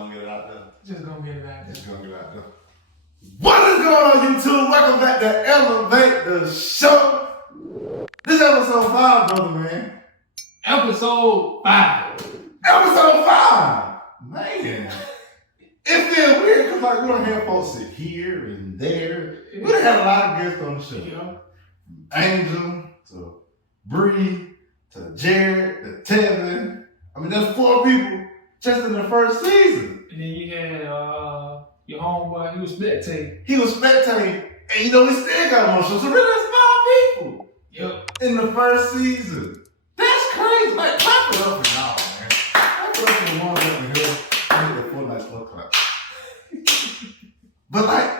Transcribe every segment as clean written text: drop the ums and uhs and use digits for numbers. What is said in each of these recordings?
gonna get it out there. Just gonna get it out there. Just gonna get it out there. What is going on, YouTube? Welcome back to Elevate the Show. This is episode 5, brother, man. Episode 5. Episode 5! Man. It feels weird because like we don't have folks sit here and there. We done had a lot of guests on the show. Yeah. Angel to Bree to Jared to Tevin. I mean, that's 4 people just in the first season. And then you had your homeboy, he was spectating. He was spectating, and you know, we still got on show. So really, that's 5 people. Yep. In the first season. That's crazy. Like, clap it up for y'all, man. Clap it up for the ones up in here. I need a full night slow clap. But like,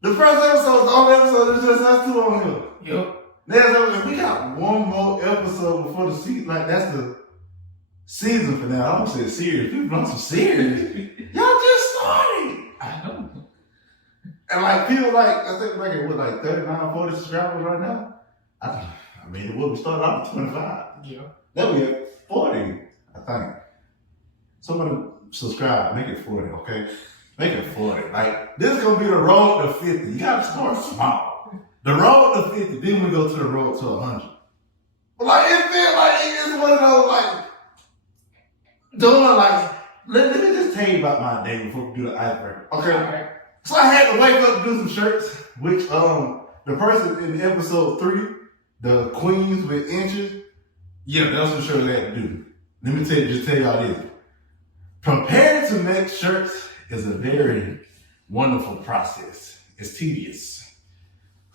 the first episode, the only episode is just us 2 on here. Yep. Next episode, we got 1 more episode before the season. Like, that's the season finale. I almost said series. People on some series. Y'all just started. I know. And like, people like, I think like it was like 39, 40 subscribers right now. I mean, we started off at 25. Yeah. Then we at 40, I think. Somebody subscribe, make it 40, okay? Make it 40. Like, this is gonna be the road to 50. You gotta start small. The road to 50, then we go to the road to 100. But like, it feels like it's one of those, like, doing like, let me just tell you about my day before we do the icebreaker. Okay? All right. So I had to wake up to do some shirts, which, the person in episode 3, the Queens with Inches, yeah, that's some shirts I had to do. Let me just tell y'all this. Preparing to make shirts is a very wonderful process. It's tedious.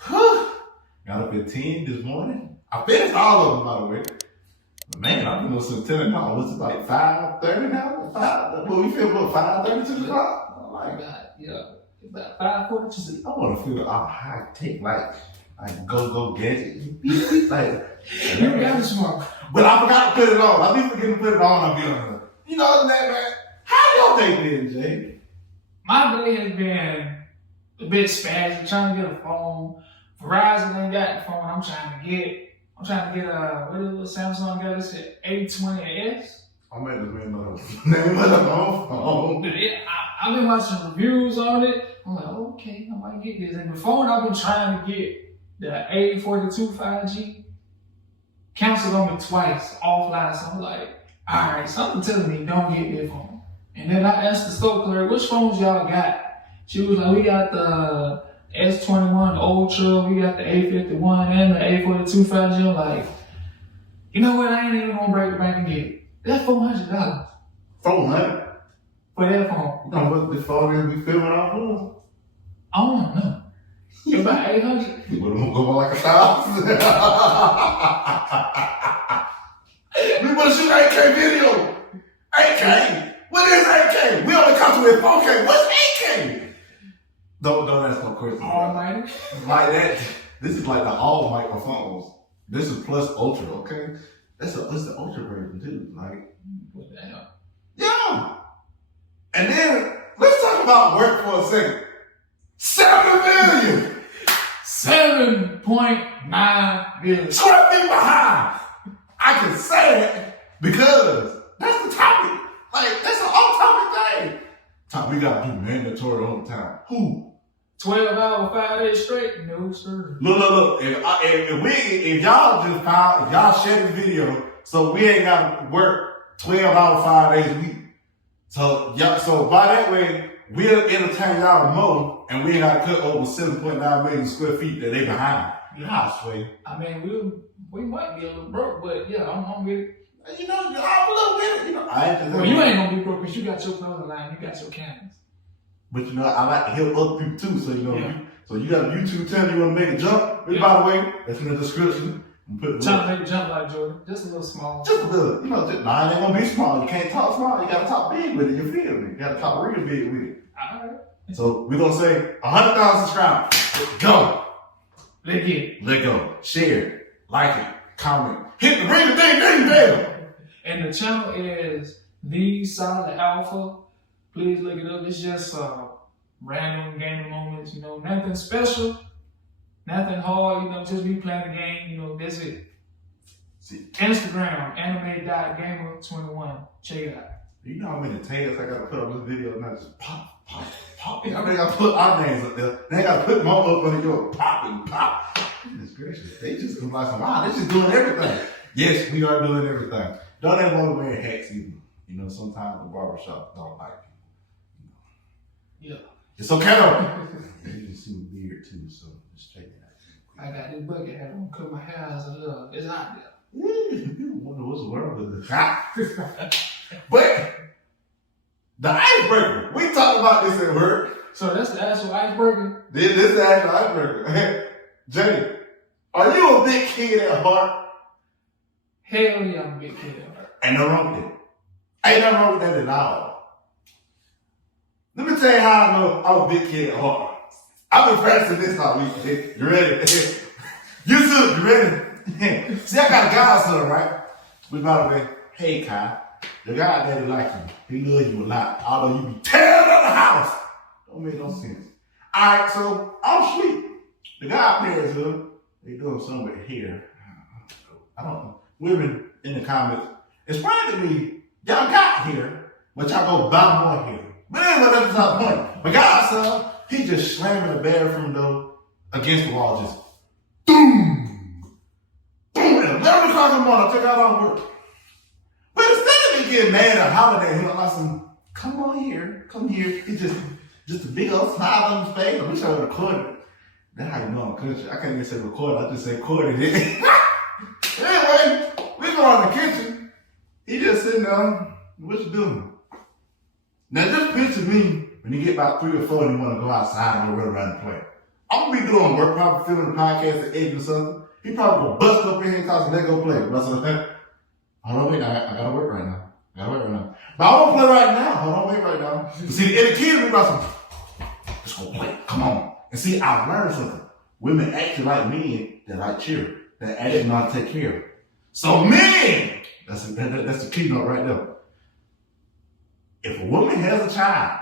Whew. Got up at 10 this morning. I finished all of them, by the way. But man, I've been up since 10 o'clock. What's it like 5:30 now? 5? Well, we feel about 5:30, 6 o'clock? Oh my God. Yeah. About 5 quarters to 6. I want to feel all high tech, like go gadget. Like, You got it smart. but I forgot to put it on. I be forgetting to put it on. I'll be on here. You know, other than that, man. How your day been, Jay? My day has been a bit spazzy, trying to get a phone. Verizon ain't got the phone I'm trying to get. I'm trying to get what Samsung got? It's an A20s. I'm at the name of the phone. I've been watching reviews on it. I'm like, okay, I might get this. And the phone I've been trying to get, the A42 5G, canceled on me twice offline. So I'm like, all right, something telling me don't get that phone. And then I asked the store clerk, which phones y'all got? She was like, we got the S21 Ultra, we got the A51 and the A42 5G. I'm like, you know what? I ain't even gonna break the bank and get it. That's $400. 400? For that phone. You know what the phone is we filming off of? I don't know. About 800. You would have go like 1,000. We want to shoot 8K video. 8K? What is 8K? We only come to it 4K. What's 8K? Don't ask no questions. Almighty. Like that. This is like the all microphones. This is plus ultra, okay? That's the ultra version too. Like, What the hell? yeah. And then let's talk about work for a second. 7 million. 7.9 million. Scrap me behind. I can say it because that's the topic. Like, that's an on-topic thing. We gotta do mandatory all the time. Who? 12 hours, 5 days straight? No, sir. Look. If y'all share this video, so we ain't gotta work 12 hours, 5 days a week. So by that way, we'll entertain y'all more, and we ain't gotta cut over 7.9 million square feet that they behind. Yeah, I swear. I mean, we might be a little broke, but yeah, I'm with it. You know, I'm a little with it. You know, I ain't just. Well, you ain't gonna be broke because you got your clothing line, you got your candles. But you know, I like to help other people too. So you know, Yeah. so you got a YouTube channel you want to make a jump. Which, by the way, that's in the description. Trying to make a jump like Jordan, just a little small. Just a little, you know. Nah, it ain't gonna be small. You can't talk small. You gotta talk big with it. You feel me? You gotta talk real big with it. All right. So we're gonna say 100,000 subscribers. Let's go. Let's get it. Let go. Share. Like it. Comment. Hit the ring, ding bell. And the channel is The Solid Alpha. Please look it up. It's just random gaming moments, you know, nothing special, nothing hard, you know, just me playing the game, you know, that's it. See. Instagram, anime.gamer21. Check it out. You know how many tags I gotta put on this video and I just pop, pop, pop. I mean, I put our names up there. Then I gotta put them all up on your pop and pop. Goodness gracious. They just come like, wow, they're just doing everything. Yes, we are doing everything. Don't ever want to wear hats either. You know, sometimes the barbershop don't like it. Yeah. It's okay though. You can see the beard too, so just check it out. I got this bucket hat on, cut my hair as a little. It's out there. I wonder what's the word with this. But the icebreaker, we talked about this at work. So that's the actual icebreaker? This is the actual icebreaker. Jay, are you a big kid at heart? Hell yeah, I'm a big kid at heart. Ain't no wrong with that. Ain't nothing wrong with that at all. Let me tell you how I know I'm a big kid at heart. I've been practicing this all week. You ready? You too, you ready? See, I got a godson, right? We about to be, hey, Kai, the guy daddy like you. He loves you a lot, although you be tearing up the house. Don't make no sense. All right, so I'm asleep. The guy parents him. They doing something with hair. I don't know. Women in the comments, explain to me, y'all got hair, but y'all go buy more hair. But anyway, that's not the point. But godson, he just slamming the bathroom door against the wall, just boom, boom. At 11 o'clock in the morning, I took out on work. But instead of me getting mad or hollering at him, I'm like, come on here, come here. He just a big old smile on his face. I wish I would have recorded it. That's how you know I'm country. I can't even say record, I just say recorded it. Anyway, we go in the kitchen. He just sitting there, what you doing? Now just picture me when you get about 3 or 4 and you want to go outside and run around the play. I'm gonna be doing work, probably filming the podcast at 8 or something. He probably gonna bust up in here and cause a Lego play. Hold on, wait, I gotta work right now. But I won't play right now. Hold on, wait right now. See, in the kids, we about some, let's go play. Come on. And see, I've learned something. Women actually like men that like cheer, that actually know how to take care of. So men, that's the keynote right there. If a woman has a child,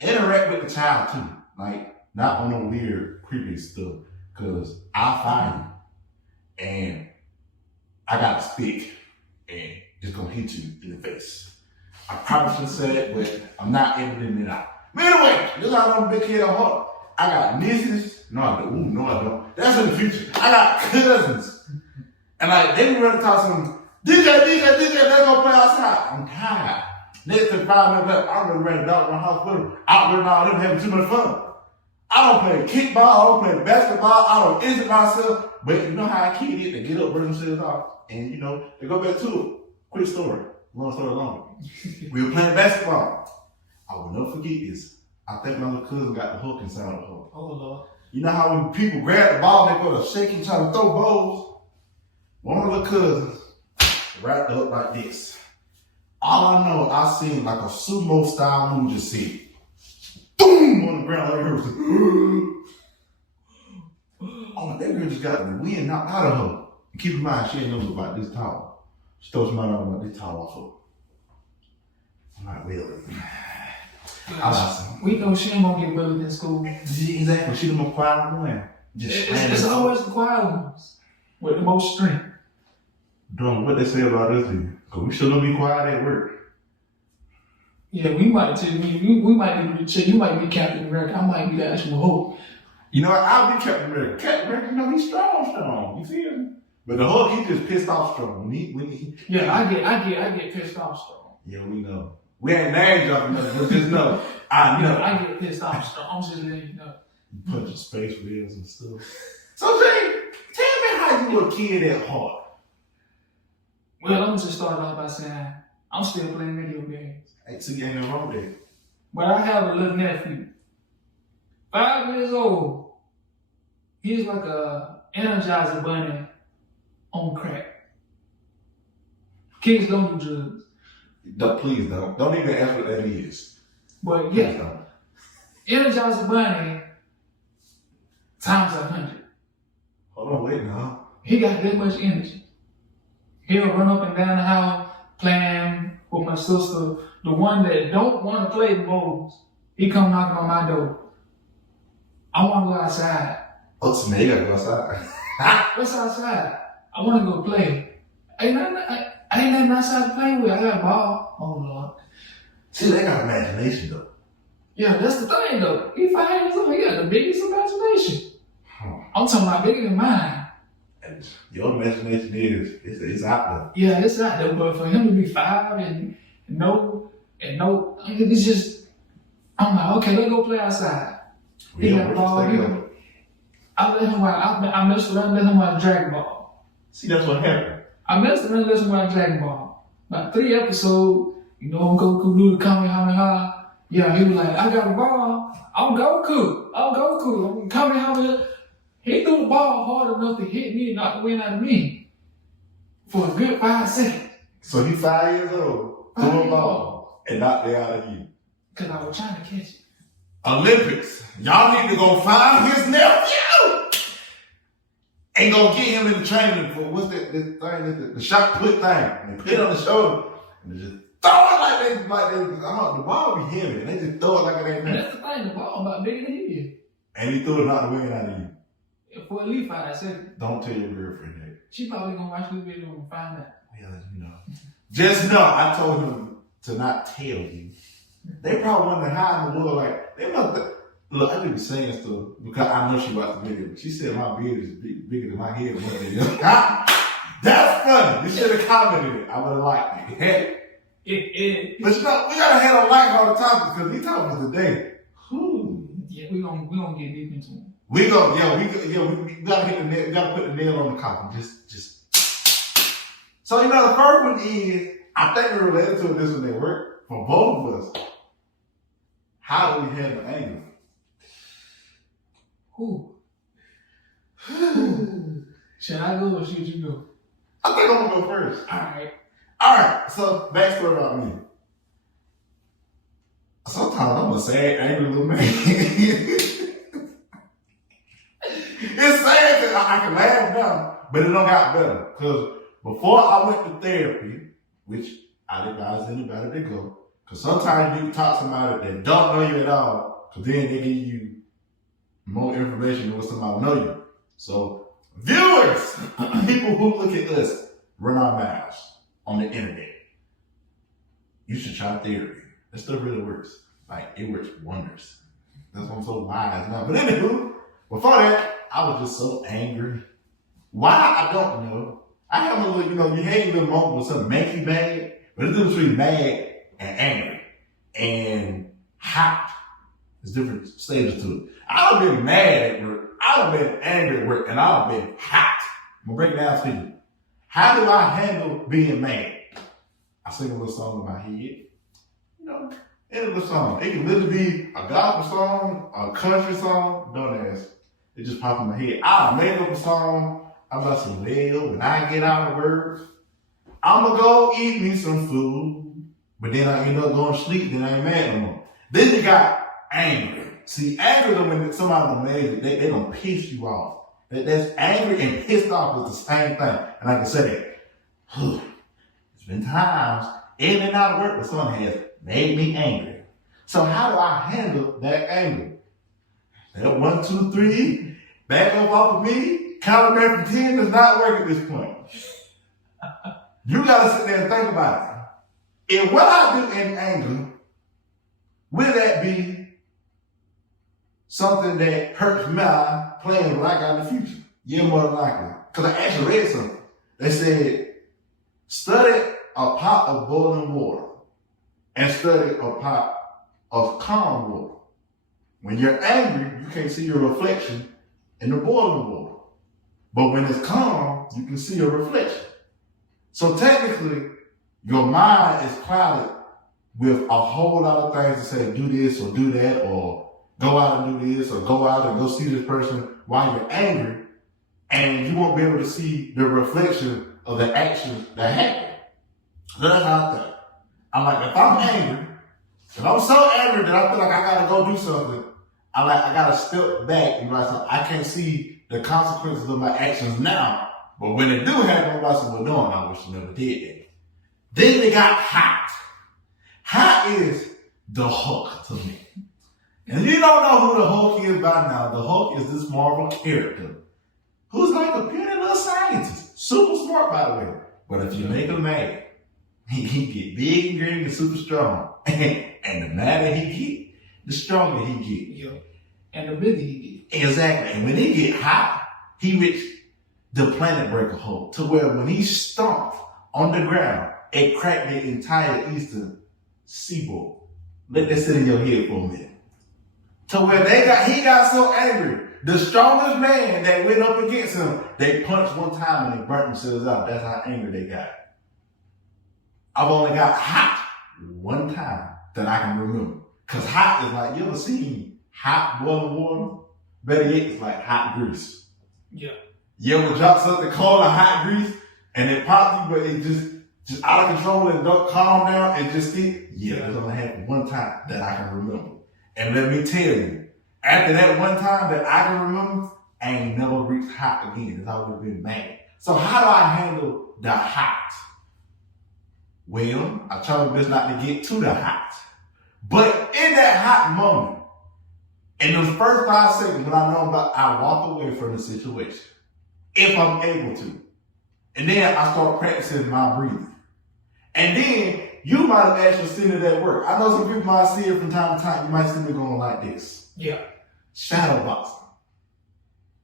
interact with the child too. Like, not on no weird, creepy stuff. Cause I find you and I gotta speak and it's gonna hit you in the face. I probably shouldn't say it, but I'm not editing it out. But anyway, this is how I'm a big kid at heart. I got nieces. No, I don't. Ooh, no, I don't. That's in the future. I got cousins. And like, they be ready to talk to them. DJ, let's go play outside. I'm tired. Next to 5 minutes left, I'm ready to dog my house with them. Out there and all them having too much fun. I don't play kickball, I don't play basketball, I don't injure myself. But you know how a kid is, they get up, burn themselves off. And you know, they go back to it. Quick story. Long story long. We were playing basketball. I will never forget this. I think my little cousin got the hook inside of the hook. Oh, Lord. You know how when people grab the ball, they go to shake and try to throw balls? One of the cousins wrapped up like this. All I know, I seen like a sumo style move just said, boom, on the ground. Like her was oh, that girl just got the wind knocked out of her. And keep in mind, she ain't know about this tall. She throws somebody out about this tall also. I'm like, really? We know she ain't gonna get bullied in school. Exactly, she the most quiet one. It's always the quiet ones with the most strength. Doing what they say about us, dude. Cause we shouldn't be quiet at work. Yeah, we might too. We might be the chick. You might be Captain America. I might be the actual Hulk. You know what? I'll be Captain America. Captain America, you know, he's strong. You feel me? But the Hulk, he just pissed off strong. When he yeah, I get pissed off strong. Yeah, we know. We ain't name dropping nothing, but just know. I know. I get pissed off strong. I'm just letting you know. You punch your space wheels and stuff. So Jay, tell me how you were a kid at heart. Well, I'm just start off by saying I'm still playing video games. Hey, so you ain't nothing wrong with that. But I have a little nephew, 5 years old. He's like a Energizer bunny on crack. Kids don't do drugs. Please don't. Don't even ask what that is. But yeah, Energizer bunny times 100. Hold on, wait now. He got that much energy. He'll run up and down the house playing with my sister, the one that don't want to play the most. He come knocking on my door. I want to go outside. Oh, so now you gotta go outside. What's outside? I want to go play. Ain't nothing outside to play with. I got a ball. Oh, Lord. See, they got imagination though. Yeah, that's the thing though. He 5 years old. He got the biggest imagination. Huh. I'm talking about bigger than mine. And your imagination it's out Yeah, it's not there, but for him to be 5 and no, I mean, it's just, I'm like, okay, let's go play outside. there. He got the ball. I let him watch. I messed around, let him watch Dragon Ball. See, that's what happened. I messed around, let him watch Dragon Ball. About 3 episodes, you know, I'm Goku do the Kamehameha. Yeah, he was like, I got the ball. I'm Goku. I'm Kamehameha. He threw the ball hard enough to hit me and knock the wind out of me for a good 5 seconds. So he 5 years old, threw a ball, and knocked it out of you. Because I was trying to catch it. Olympics. Y'all need to go find his nephew and go get him in the training for what's that this thing, the shot put thing. And they put it on the shoulder and they just throw it like they the ball be heavy. And they just throw it like it ain't And nothing. that's the thing, the ball about bigger than he is. And he threw it knocked the wind out of you. For at least 5 seconds. Don't tell your girlfriend that. She probably gonna watch this video and find out. Yeah, you know. Just know I told him to not tell you. They probably wondering how in the world, like, they must look, I could be saying stuff because I know she watched the video, but she said my beard is bigger than my head. That's funny. You should have commented it. I would have liked it. But you know, we gotta have a like all the time because we talking today. Yeah, we gonna get deep into it. We gotta hit the nail, we gotta put the nail on the coffin. Just. So you know, the first one is, I think we're related to this when they work for both of us. How do we handle anger? Who? Should I go or should you go? I think I'm gonna go first. Alright, so backstory about me. Sometimes I'm a sad, angry little man. It's sad that I can laugh now, but it don't got better. Because before I went to therapy, which I advise anybody to go, because sometimes you can talk to somebody that don't know you at all, because then they give you more information than what somebody know you. So, viewers, people who look at us, run our mouths on the internet, you should try therapy. That stuff really works. Like, it works wonders. That's why I'm so wise now. But anywho, before that, I was just so angry. Why? I don't know. I have a little, you hate a little moment when something makes you mad, but it's between mad and angry. And hot. There's different stages to it. I've been mad at work. I've been angry at work. And I've been hot. I'm going to break down to you. How do I handle being mad? I sing a little song in my head. Any little song. It can literally be a gospel song, a country song. Don't ask. It just popped in my head. I made up a song about some well when I get out of work. I'ma go eat me some food. But then I end up going to sleep, then I ain't mad no more. Then you got angry. See, angry when somebody mad, they don't piss you off. That's angry and pissed off is the same thing. And I can say that. It's been times in and out of work where someone has made me angry. So how do I handle that anger? That 1, 2, 3, back up off of me, count them from 10 does not work at this point. You gotta sit there and think about it. If what I do in anger, will that be something that hurts my plan what I got in the future? Yeah, more than likely. Because I actually read something. They said, study a pot of boiling water and study a pot of calm water. When you're angry, you can't see your reflection in the boiling water. But when it's calm, you can see your reflection. So technically, your mind is clouded with a whole lot of things to say, do this or do that, or go out and do this, or go out and go see this person while you're angry, and you won't be able to see the reflection of the actions that happen. So that's how I think. I'm like, if I'm angry, if I'm so angry that I feel like I gotta go do something, I gotta step back and realize I can't see the consequences of my actions now. But when it do happen, I'm like, well, no, I wish I never did that. Then they got hot. Hot is the Hulk to me. And you don't know who the Hulk is by now. The Hulk is this Marvel character who's like a puny little scientist. Super smart, by the way. But if you make him mad, he get big and green and super strong. And the madder he get, the stronger he get. Yeah. And the bigger he get. Exactly. And when he get hot, he reach the planet breaker hole to where when he stomped on the ground, it cracked the entire eastern seaboard. Let that sit in your head for a minute. To where he got so angry. The strongest man that went up against him, they punched one time and they burnt themselves out. That's how angry they got. I've only got hot one time that I can remember. Cause hot is like, you ever seen hot boiling water? Better yet, it's like hot grease. Yeah. You ever drop something cold or hot grease and it pops you, but it just out of control and don't calm down and just stick? Yeah, that's only happened one time that I can remember. And let me tell you, after that one time that I can remember, I ain't never reached hot again. It's always been mad. So how do I handle the hot? Well, I try my best not to get to the hot. But in that hot moment, in those first 5 seconds when I know about, I walk away from the situation. If I'm able to. And then I start practicing my breathing. And then you might have actually seen it at work. I know some people might see it from time to time. You might see me going like this. Yeah. Shadow boxing.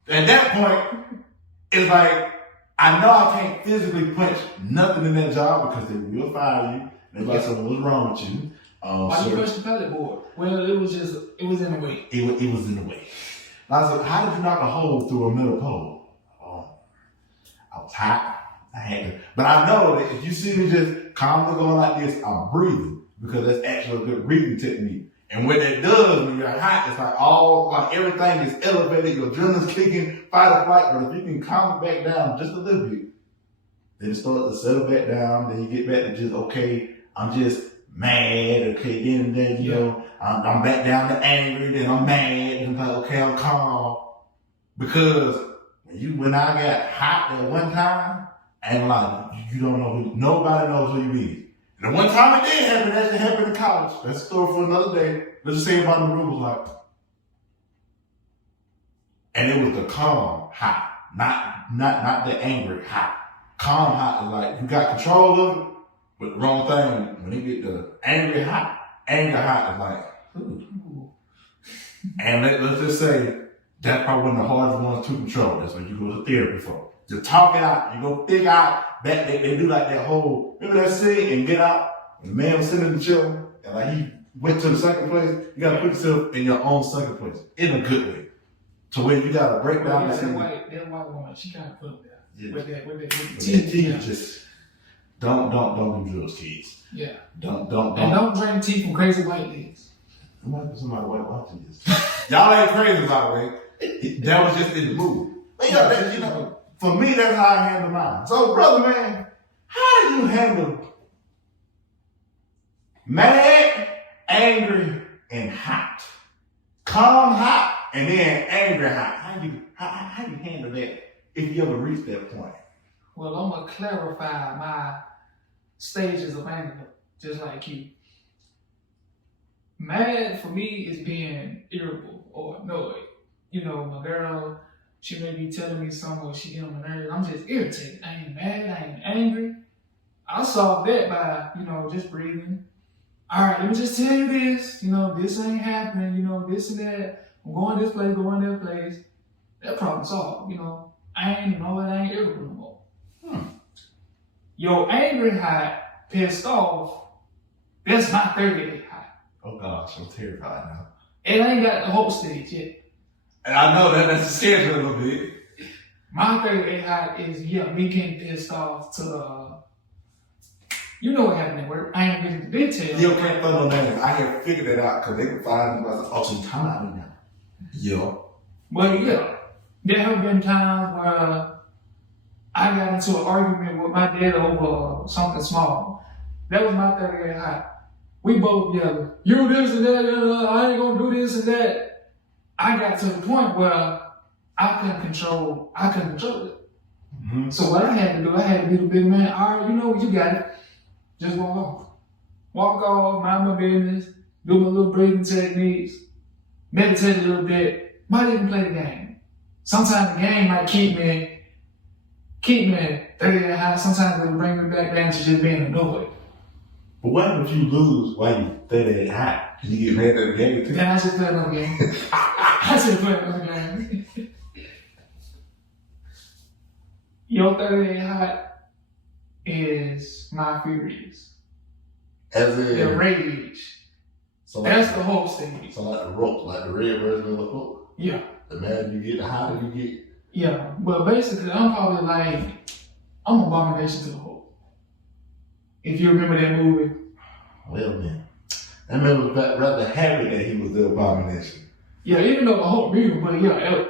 At that point, it's like, I know I can't physically punch nothing in that job because they will fire you. They're like, something was wrong with you. Why you punched the pellet board? Well, it was in the way. It was in the way. And I was like, how did you knock a hole through a metal pole? I was hot. I had to. But I know that if you see me just calmly going like this, I'm breathing because that's actually a good breathing technique. And what that does when you're hot, it's like everything is elevated, your adrenaline's kicking, fight or flight. But if you can calm it back down just a little bit, then it starts to settle back down. Then you get back to just, okay, I'm just mad. Okay, then you know, I'm back down to angry. Then I'm mad. And I'm like, okay, I'm calm. Because when I got hot that one time, and like, you don't know nobody knows who you is. And the one time it did happen, that happened in college. That's a story for another day. Let's just say about the room was like, and it was the calm hot, not the angry hot. Calm hot is like, you got control of it, but the wrong thing, when you get the angry hot is like, ooh. And let's just say, that's probably one of the hardest ones to control. That's what you go to therapy for. To talk it out. You go figure out that they do like that whole, remember that scene and Get Out? When the man was sitting in the chair and like he went to the second place. You gotta put yourself in your own second place. In a good way. To where you gotta break down the scene. That white woman, she kinda put him there. Yeah. With that teeth. Just don't do drugs, kids. Yeah. Don't. And don't drink tea from crazy white ladies. Somebody white watching this. Y'all ain't crazy, by the way. That was just in the movie. But for me, that's how I handle mine. So, brother, man, how do you handle mad, angry, and hot? Calm, hot, and then angry, hot. How you handle that if you ever reach that point? Well, I'm gonna clarify my stages of anger, just like you. Mad for me is being irritable or annoyed. You know, my girl, she may be telling me something or she get on my nerves. I'm just irritated. I ain't mad, I ain't angry. I solve that by, just breathing. All right, let me just tell you this. This ain't happening. This and that. I'm going this place, going that place. That problem solved. I ain't irritable no more. Your angry hot, pissed off, that's my 38 hot. Oh gosh, I'm terrified now. It ain't got the whole stage yet. And I know that's scares me a little bit. My 38 hot is, me getting pissed off to, what happened at work. I ain't getting the details. You can't throw no names. I can figure that out because they can find me. So time out now. But there have been times where I got into an argument with my dad over something small. That was my 38 hot. We both yelled, you this and that, I ain't gonna do this and that. I got to the point where I couldn't control it. Mm-hmm. So what I had to do, I had to be the big man. All right, you got it. Just walk off. Walk off, mind my business, do my little breathing techniques, meditate a little bit, might even play the game. Sometimes the game might keep me 30 high. Sometimes it'll bring me back down to just being annoyed. But what if you lose while you 38 hot? Can you get mad at the game too? Then I should play another game. I should play another game. Your 38 hot is my furious. As in, The rage. so That's the whole stage. So like the rope, like the red version of the hook. Yeah. The madder you get, the hotter you get. Yeah. But basically, I'm probably like, I'm Abomination to the Hulk. If you remember that movie. Well then, that man was rather happy that he was the Abomination. Yeah, even though the Hulk real, but yeah.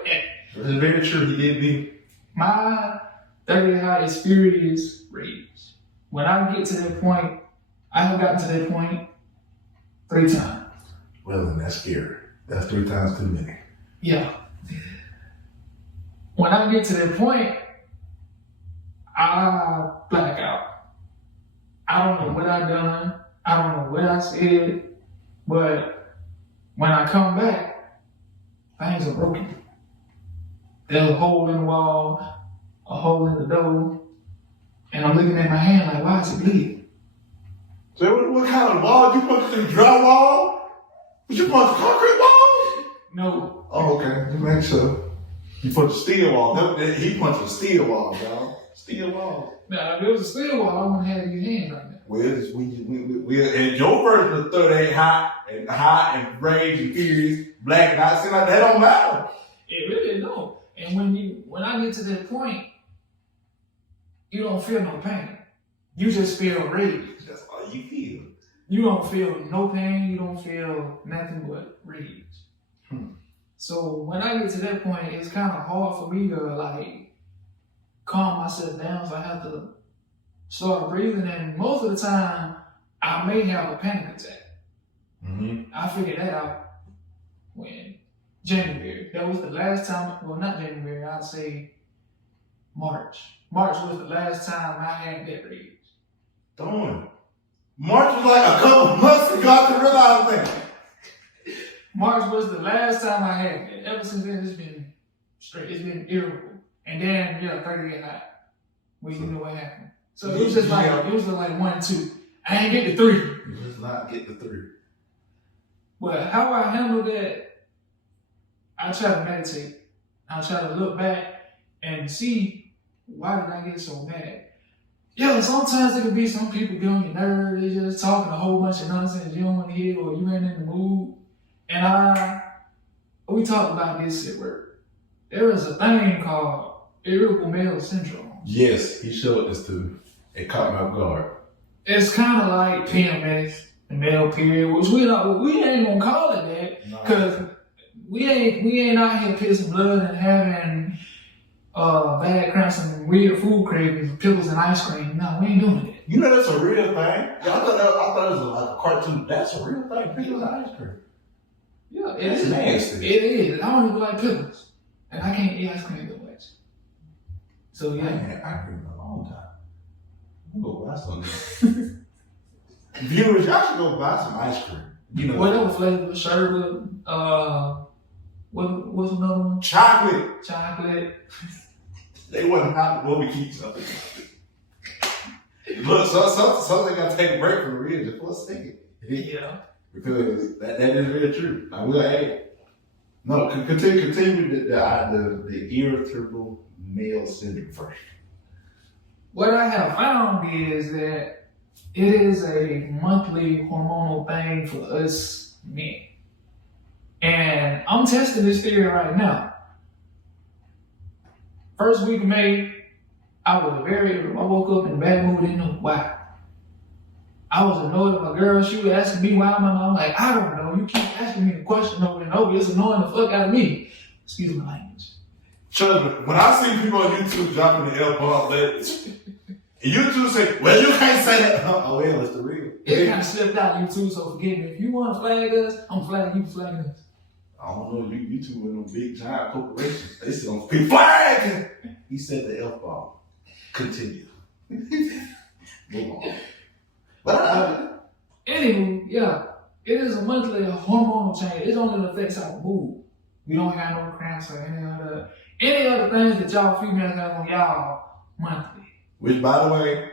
It's very true, he did be. My 38 hot is furious rage. When I get to that point, I have gotten to that point 3 times. Well then, that's scary. That's 3 times too many. Yeah. When I get to that point, I black out. I don't know what I done. I don't know what I said. But when I come back, things are broken. There's a hole in the wall, a hole in the door, and I'm looking at my hand like, why is it bleeding? So what kind of wall? You punch through drywall? Did you punch concrete wall? No. Oh, okay. Just make sure. You punch a steel wall. He punched a steel wall, dog. Steel wall. Now, if it was a steel wall, I wouldn't have your hand right now. Well, and your version of 38 hot and rage and furious, black and I seem like that don't matter. It really don't. And when I get to that point, you don't feel no pain. You just feel rage. That's all you feel. You don't feel no pain. You don't feel nothing but rage. So when I get to that point, it's kind of hard for me to like calm myself down. So I have to start breathing. And most of the time, I may have a panic attack. Mm-hmm. I figured that out when January. That was the last time. Well, not January. I'd say March. March was the last time I had that rage. Darn. March was like a couple months ago. I could realize that. March was the last time I had it. Ever since then, it's been straight. It's been irritable. And then, 38 hot. Well, you know what happened. So it was just like, it was like 1 and 2. I ain't get the 3. You just not get the 3. But how I handle that, I try to meditate. I try to look back and see, why did I get so mad? Yeah, sometimes there could be some people get on your nerves. They just talking a whole bunch of nonsense you don't want to hear, or you ain't in the mood. And we talked about this at work. There is a thing called irritable male syndrome. Yes, he showed this to me. It caught me off guard. It's kind of like PMS, the male period, which we ain't gonna call it that, because we ain't out here pissing blood and having bad cramps and weird food cravings, pickles and ice cream. No, we ain't doing that. You know that's a real thing. Yeah, I thought it was like a cartoon. That's a real thing. Pickles and ice cream. Yeah, It's nasty. It is. I don't even like pickles, and I can't eat ice cream that much. So yeah. I ain't had ice cream in a long time. I'm gonna go buy some. Viewers, y'all should go buy some ice cream. You know, Whatever flavor, sherbet, what's another one? chocolate. Chocolate. They wasn't hot what we keep something. Look, something gotta take a break from the real just for a second. Yeah. Because that is really true. I will add. No, continue the irritable male syndrome first. What I have found is that it is a monthly hormonal thing for us men. And I'm testing this theory right now. First week of May, I woke up in a bad mood, didn't know why. I was annoyed at my girl. She was asking me why I'm like, I don't know. You keep asking me the question over and over. It's annoying the fuck out of me. Excuse my language. Trust me, when I see people on YouTube dropping the L-bomb letters, YouTube say, well, you can't say that. Oh, well, it's the real. It kind of slipped out YouTube, so forgive me. If you want to flag us, I'm flagging you for flagging us. I don't know, YouTube with them big giant corporations. They still don't speak flag. He said the F-bomb. Continue. Move on. But anywho, yeah, it is a monthly hormonal change. It only affects our mood. We don't have no cramps or any other things that y'all females have on y'all monthly. which, by the way,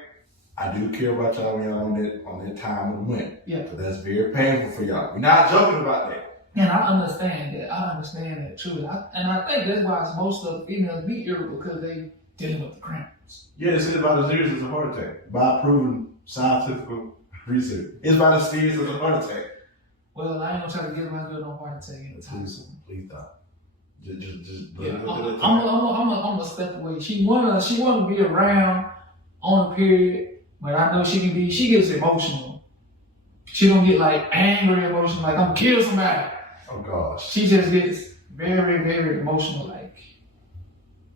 I do care about y'all when y'all on that time of the month. Yeah. Because that's very painful for y'all. We're not joking about that. And I understand that. I understand that too. And I think that's why most of the females be irritable because they dealing with the cramps. Yeah, it's about as serious as a heart attack. By proven scientific research. It's about as serious as a heart attack. Well, I ain't gonna try to get my girl no heart attack in the time soon. Please don't. Just Yeah, I'm a step away. She wanna be around on the period, but I know she gets emotional. She don't get like angry emotional, like I'm gonna kill somebody. Oh gosh. She just gets very, very emotional, like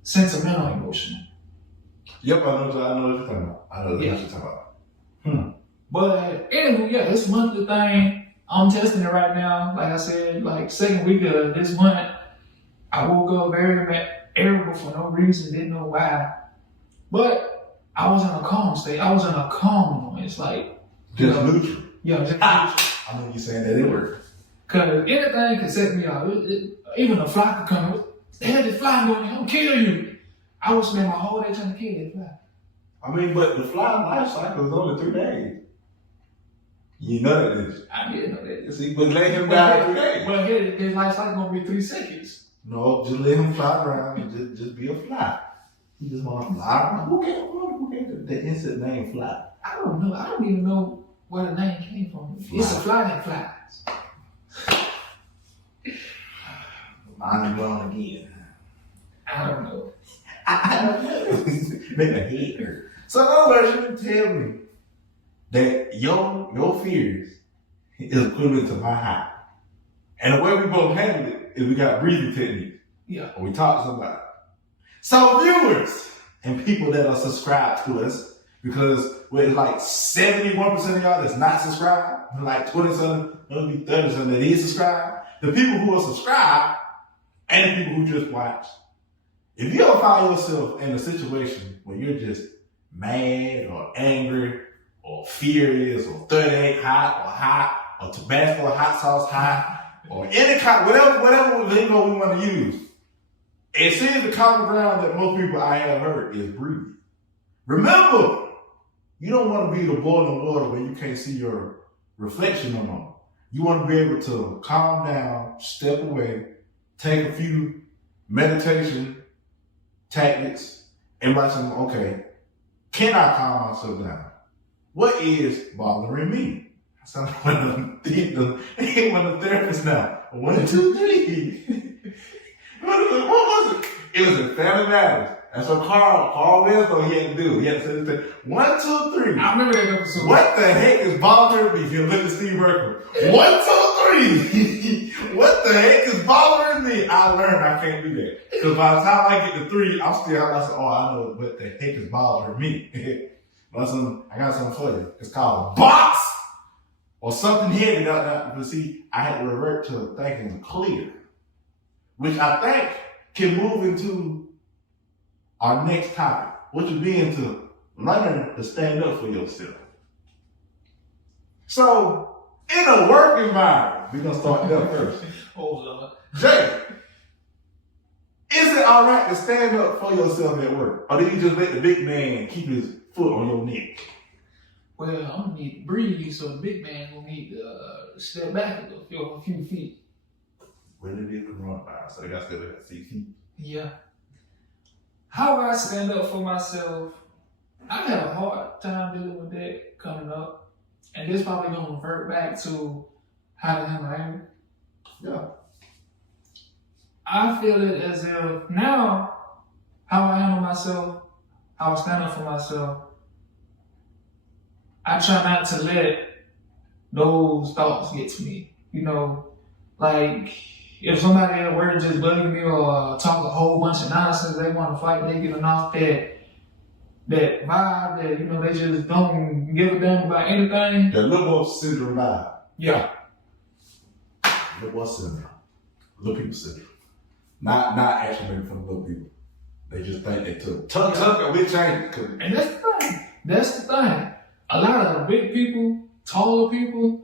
sentimental emotional. Yep, I know what you're talking about. I know what you're talking about. But anyway, yeah, it's a monthly thing. I'm testing it right now. Like I said, like second week of this month, I woke up very irritable for no reason, didn't know why. But I was in a calm state. I was in a calm moment. It's like Just neutral. Yeah, just neutral. I know you saying that it works. Cause anything can set me off. Even a fly could come. The hell this fly going? I'm gonna kill you. I would spend my whole day trying to kill that fly. I mean, but the fly life cycle is only 3 days. You know that, didn't you? I didn't know that. See, but let him die in 3 days. But his life cycle gonna be 3 seconds. No, just let him fly around and just be a fly. He just want to fly around. Who gave the instant name fly? I don't know. I don't even know where the name came from. It's a fly that flies. Mind blown again. I don't know. I don't know. Make a head hurt. So in other words, you tell me that your fears is equivalent to my high. And the way we both handle it is we got breathing techniques. Yeah. Or we talk to somebody. So viewers and people that are subscribed to us, because with like 71% of y'all that's not subscribed, and like 20%, maybe 30% that is subscribed, the people who are subscribed and the people who just watch, if you ever find yourself in a situation where you're just mad or angry or furious or 38 hot or Tabasco or hot sauce hot or any kind, whatever lingo we want to use, it seems the common ground that most people I have heard is breathing. Remember, you don't want to be the boiling water where you can't see your reflection no more. You want to be able to calm down, step away, take a few meditation tactics, and watch them, okay, can I calm myself down? What is bothering me? I sound like one of the therapists now. 1, 2, 3. What was it? It was in Family Matters. That's what Carl Winslow he had to do. He had to say this thing. 1, 2, 3. I remember that episode. What the heck is bothering me? He'll look at Steve Urkel. 1, 2, 3. What the heck is bothering me? I learned I can't do that. Because by the time I get to 3, I said, oh, I know what the heck is bothering me. Listen, I got something for you. It's called a box or something heavy. But see, I had to revert to thinking clear, which I think can move into our next topic, which would be into learning to stand up for yourself. So, in a work environment, we're going to start there first. Oh, Lord. Jay, is it all right to stand up for yourself at work? Or do you just let the big man keep his foot on your neck? Well, I'm going to need to breathe, so the big man will need to step back a few feet. Well, it is coronavirus, so they got to stay at 6 feet. Yeah. How I stand up for myself, I have a hard time dealing with that coming up. And this probably going to revert back to how to handle anger. Yeah. I feel it as if now, how I handle myself, how I stand up for myself, I try not to let those thoughts get to me. You know, like if somebody at work just bugging me or talk a whole bunch of nonsense, they want to fight, they giving off that vibe that, you know, they just don't give a damn about anything. The little boy syndrome vibe. Yeah. Little boy syndrome. Little people syndrome. Not actually maybe from little people. They just think they took. Tuck, and we changed it. And that's the thing. That's the thing. A lot of the big people, taller people,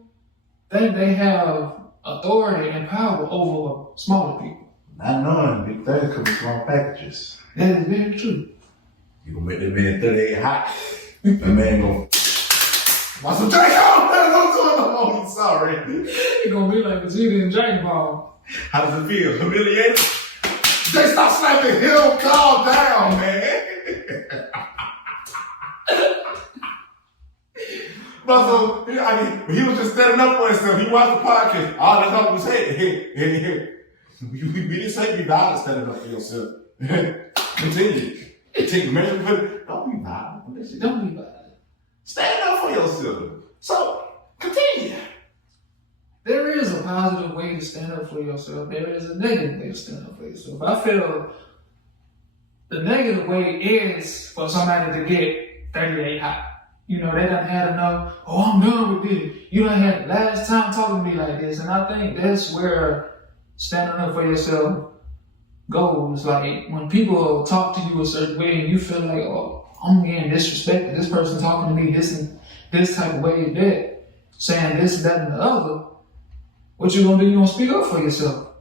think they have authority and power over smaller people. Not knowing big things come in small packages. That is very true. You gonna make that man 38 hot. The man go, what's the drink on? What's going on? I'm sorry. It's gonna be like Vegeta and Dragon Ball. How does it feel? Humiliated? Jay, stop slapping him. Calm down, man. But so, I mean, he was just standing up for himself. He watched the podcast. All that's all we said. Hey. We didn't say be violent standing up for yourself. Continue. Don't be violent. Don't be violent. Stand up for yourself. So, continue. There is a positive way to stand up for yourself. There is a negative way to stand up for yourself. I feel the negative way is for somebody to get 38 hot. You know, they done had enough. Oh, I'm done with this. You done had last time talking to me like this. And I think that's where standing up for yourself goes. Like, when people talk to you a certain way and you feel like, oh, I'm getting disrespected. This person talking to me this type of way, that, saying this, that, and the other. What you gonna do? You gonna speak up for yourself.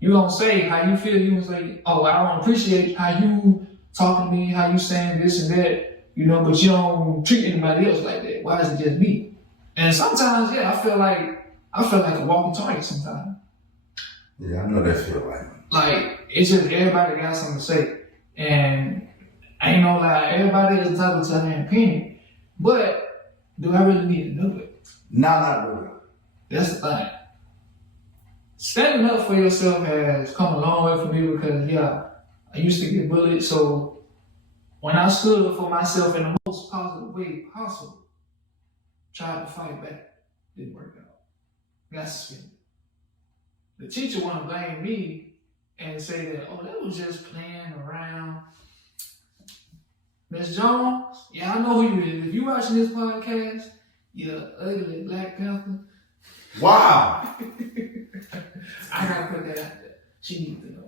You gonna say how you feel. You gonna say, oh, I don't appreciate how you talking to me, how you saying this and that. You know, but you don't treat anybody else like that. Why is it just me? And sometimes, yeah, I feel like a walking target sometimes. Yeah, I know that feel like. Like, it's just everybody got something to say. And I ain't gonna lie, everybody is entitled to their opinion. But do I really need to do it? Not really. That's the thing. Standing up for yourself has come a long way for me because, yeah, I used to get bullied, so when I stood up for myself in the most positive way possible, tried to fight back, didn't work out. Got suspended. The teacher want to blame me and say that, oh, that was just playing around. Miss Jones, yeah, I know who you is. If you watching this podcast, you ugly Black Panther. Wow. I gotta put that out there. She needs to know.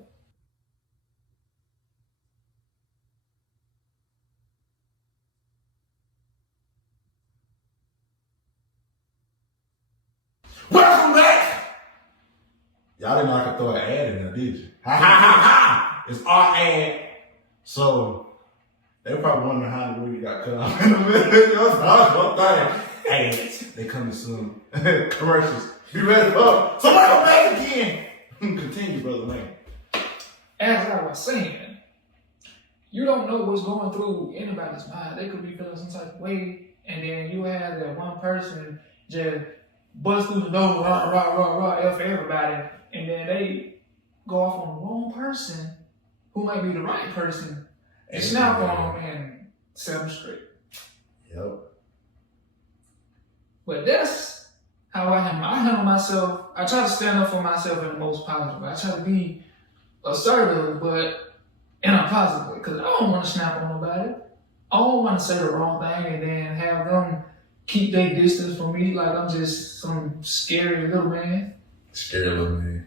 Welcome back! Y'all didn't know I could throw an ad in there, did you? Ha ha ha ha! It's our ad. So, they probably wondering how the movie got cut off in the middle. Ads. They coming soon. Commercials. Be ready for it. So welcome back again. Continue, brother man. As I was saying, you don't know what's going through anybody's mind. They could be feeling some type of way, and then you have that one person just bust through the door, rah, F everybody, and then they go off on the wrong person who might be the right person and snap on them and set them straight. Yep. But that's how I handle myself. I try to stand up for myself in the most positive way. I try to be assertive, but in a positive way, because I don't want to snap on nobody. I don't want to say the wrong thing and then have them keep their distance from me like I'm just some scary little man. Scary little man.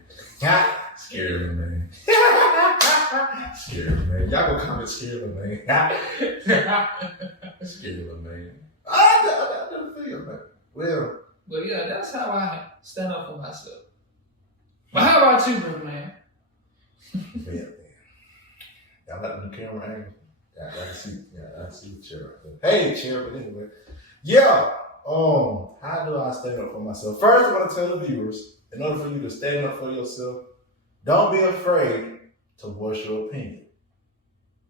Scary little man. Scary little man. Y'all go comment scary little man. Scary little man. I never feel that. Well. But yeah, that's how I stand up for myself. But how about you, little man? Yeah. Y'all like the new camera angle? Yeah, I can see the chair right there. Hey, chair, but anyway. Yeah. How do I stand up for myself? First, I want to tell the viewers, in order for you to stand up for yourself, don't be afraid to voice your opinion.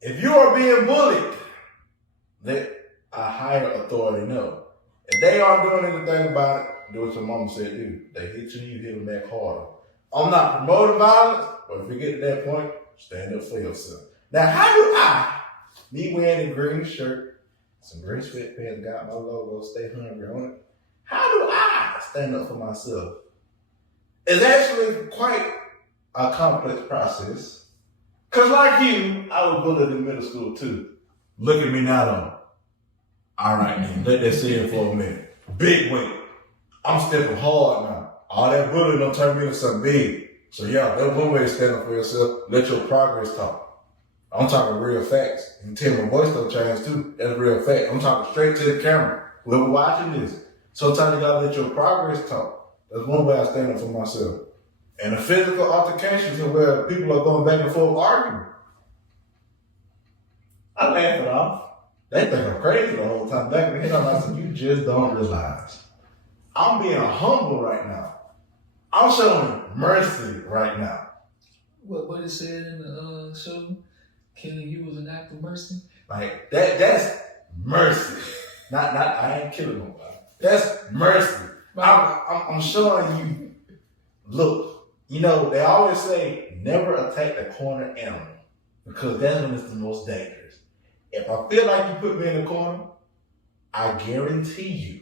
If you are being bullied, let a higher authority know. If they aren't doing anything about it, do what your mama said do. They hit you, you hit them back harder. I'm not promoting violence, but if you get to that point, stand up for yourself. Now, how do I, me wearing a green shirt, some green sweatpants, got my logo, Stay Hungry on it, how do I stand up for myself? It's actually quite a complex process. Because like you, I was bullied in middle school too. Look at me now though. All right, then, let that sit in for a minute. Big weight. I'm stepping hard now. All that bullying don't turn me into something big. So yeah, that's one way to stand up for yourself. Let your progress talk. I'm talking real facts. You can tell my voice don't change too. That's real fact. I'm talking straight to the camera. Whoever watching this. Sometimes you gotta let your progress talk. That's one way I stand up for myself. And the physical altercations are where people are going back and forth arguing. I laugh it off. They think I'm crazy the whole time. Back in the head, I'm like, you just don't realize. I'm being humble right now. I'm showing mercy right now. What it said in the show, killing you was an act of mercy. Like that's mercy. Not I ain't killing nobody. That's mercy. I'm showing you, look, you know, they always say never attack the corner animal because that's when it's the most dangerous. If I feel like you put me in the corner, I guarantee you,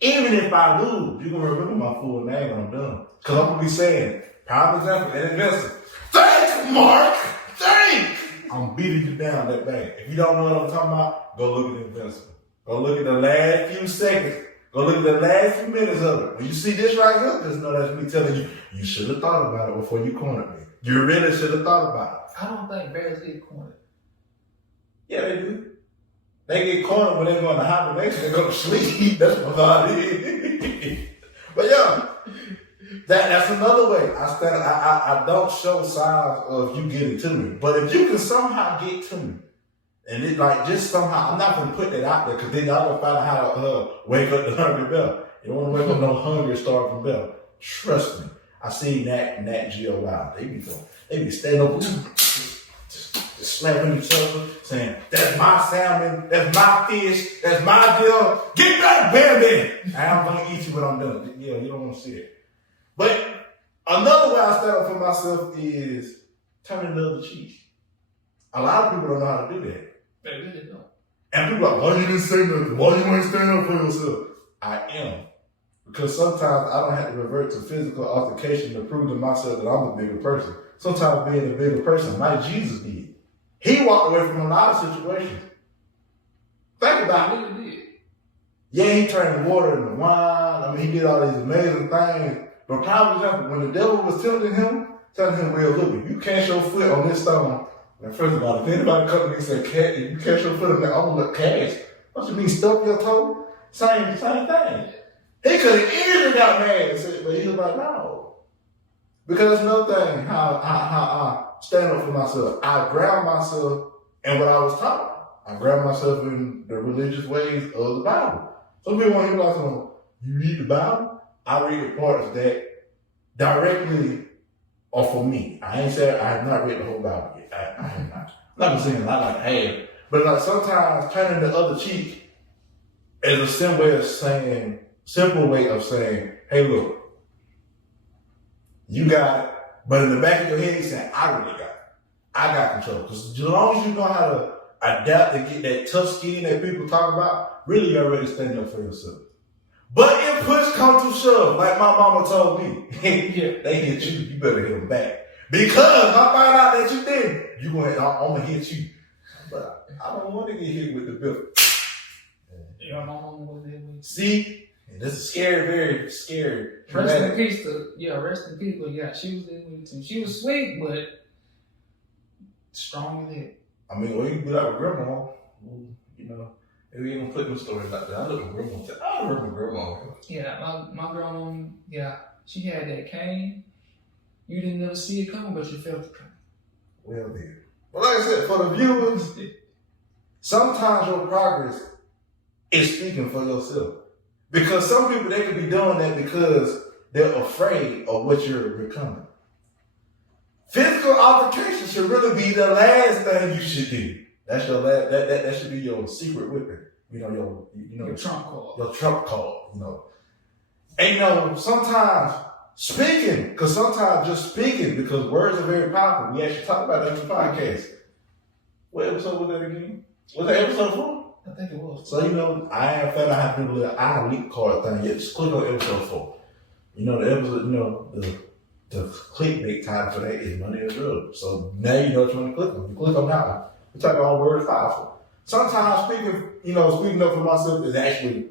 even if I lose, you're gonna remember my full name when I'm done. Cause I'm gonna be saying, prime example, an investor. Thanks, Mark! Thanks! I'm beating you down that bad. If you don't know what I'm talking about, go look at the investment. Go look at the last few seconds. Go look at the last few minutes of it. When you see this right here, just know that's me telling you, you should have thought about it before you cornered me. You really should have thought about it. I don't think bears get cornered. Yeah, they do. They get cornered when they go into hibernation, they go to sleep. That's what God is. But yeah, that's another way. I don't show signs of you getting to me. But if you can somehow get to me, and it like just somehow, I'm not gonna put that out there because then y'all gonna find out how to wake up the hungry bell. You don't want to wake up no hungry starving bell. Trust me. I seen Nat Geo Wild. They be standing up just slapping each other, saying, that's my salmon, that's my fish, that's my deal. Get back, baby! And I'm gonna eat you when I'm done. Yeah, you don't want to see it. But another way I stand up for myself is turning the other cheek. A lot of people don't know how to do that. They really don't. And people are like, why you didn't say nothing? Why you ain't stand up for yourself? I am. Because sometimes I don't have to revert to physical altercation to prove to myself that I'm a bigger person. Sometimes being a bigger person, like Jesus did. He walked away from a lot of situations. Think about it. He really did. Yeah, he turned the water into wine. I mean, he did all these amazing things. But prime example, when the devil was telling him, well, look, if you catch your foot on this stone, now first of all, if anybody come to me and say, if you catch your foot on that, I'm gonna look cash. What you mean, stub your toe? Same thing. He could have easily got mad and said, but he was like, no. Because another thing, how I stand up for myself. I ground myself in what I was taught. I ground myself in the religious ways of the Bible. Some people want to hear like, you read the Bible? I read the parts that directly are for me. I ain't said I have not read the whole Bible yet. I have not. I'm not saying I like have, but like sometimes turning the other cheek is a simple way of saying, hey, look, you got it. But in the back of your head, you're saying, I really got it. I got control. Because as long as you know how to adapt and get that tough skin that people talk about, really you're already standing up for yourself. But if push comes to shove, like my mama told me, they hit you, you better hit them back. Because I find out that you didn't, I'm gonna hit you. But I don't want to get hit with the bill. Yeah, my mama was there with you. See? And this is scary, very scary. Rest in peace, but yeah, she was there with you too. She was sweet, but strong as it. I mean, well, you can be like with grandma, you know. Maybe even put them stories like that. I look at grandma. I remember grandma. Yeah, my grandma, yeah, she had that cane. You didn't never see it coming, but you felt it coming. Well, then. Well, like I said, for the viewers, sometimes your progress is speaking for yourself. Because some people, they could be doing that because they're afraid of what you're becoming. Physical altercation should really be the last thing you should do. That's your last, that should be your secret weapon. You know, your trump card. Your trump card, you know. And you know, sometimes speaking, because sometimes just speaking, because words are very powerful. We actually talked about that in the podcast. What episode was that again? Was that episode 4? I think it was. So, you know, I ain't found out how to do the little eye leak card thing yet. Just click on episode 4. You know, the episode, you know, the clickbait title for that is Money is Real. So now you know what you want to click on. You click on that one. We talk about words powerful. Sometimes speaking up for myself is actually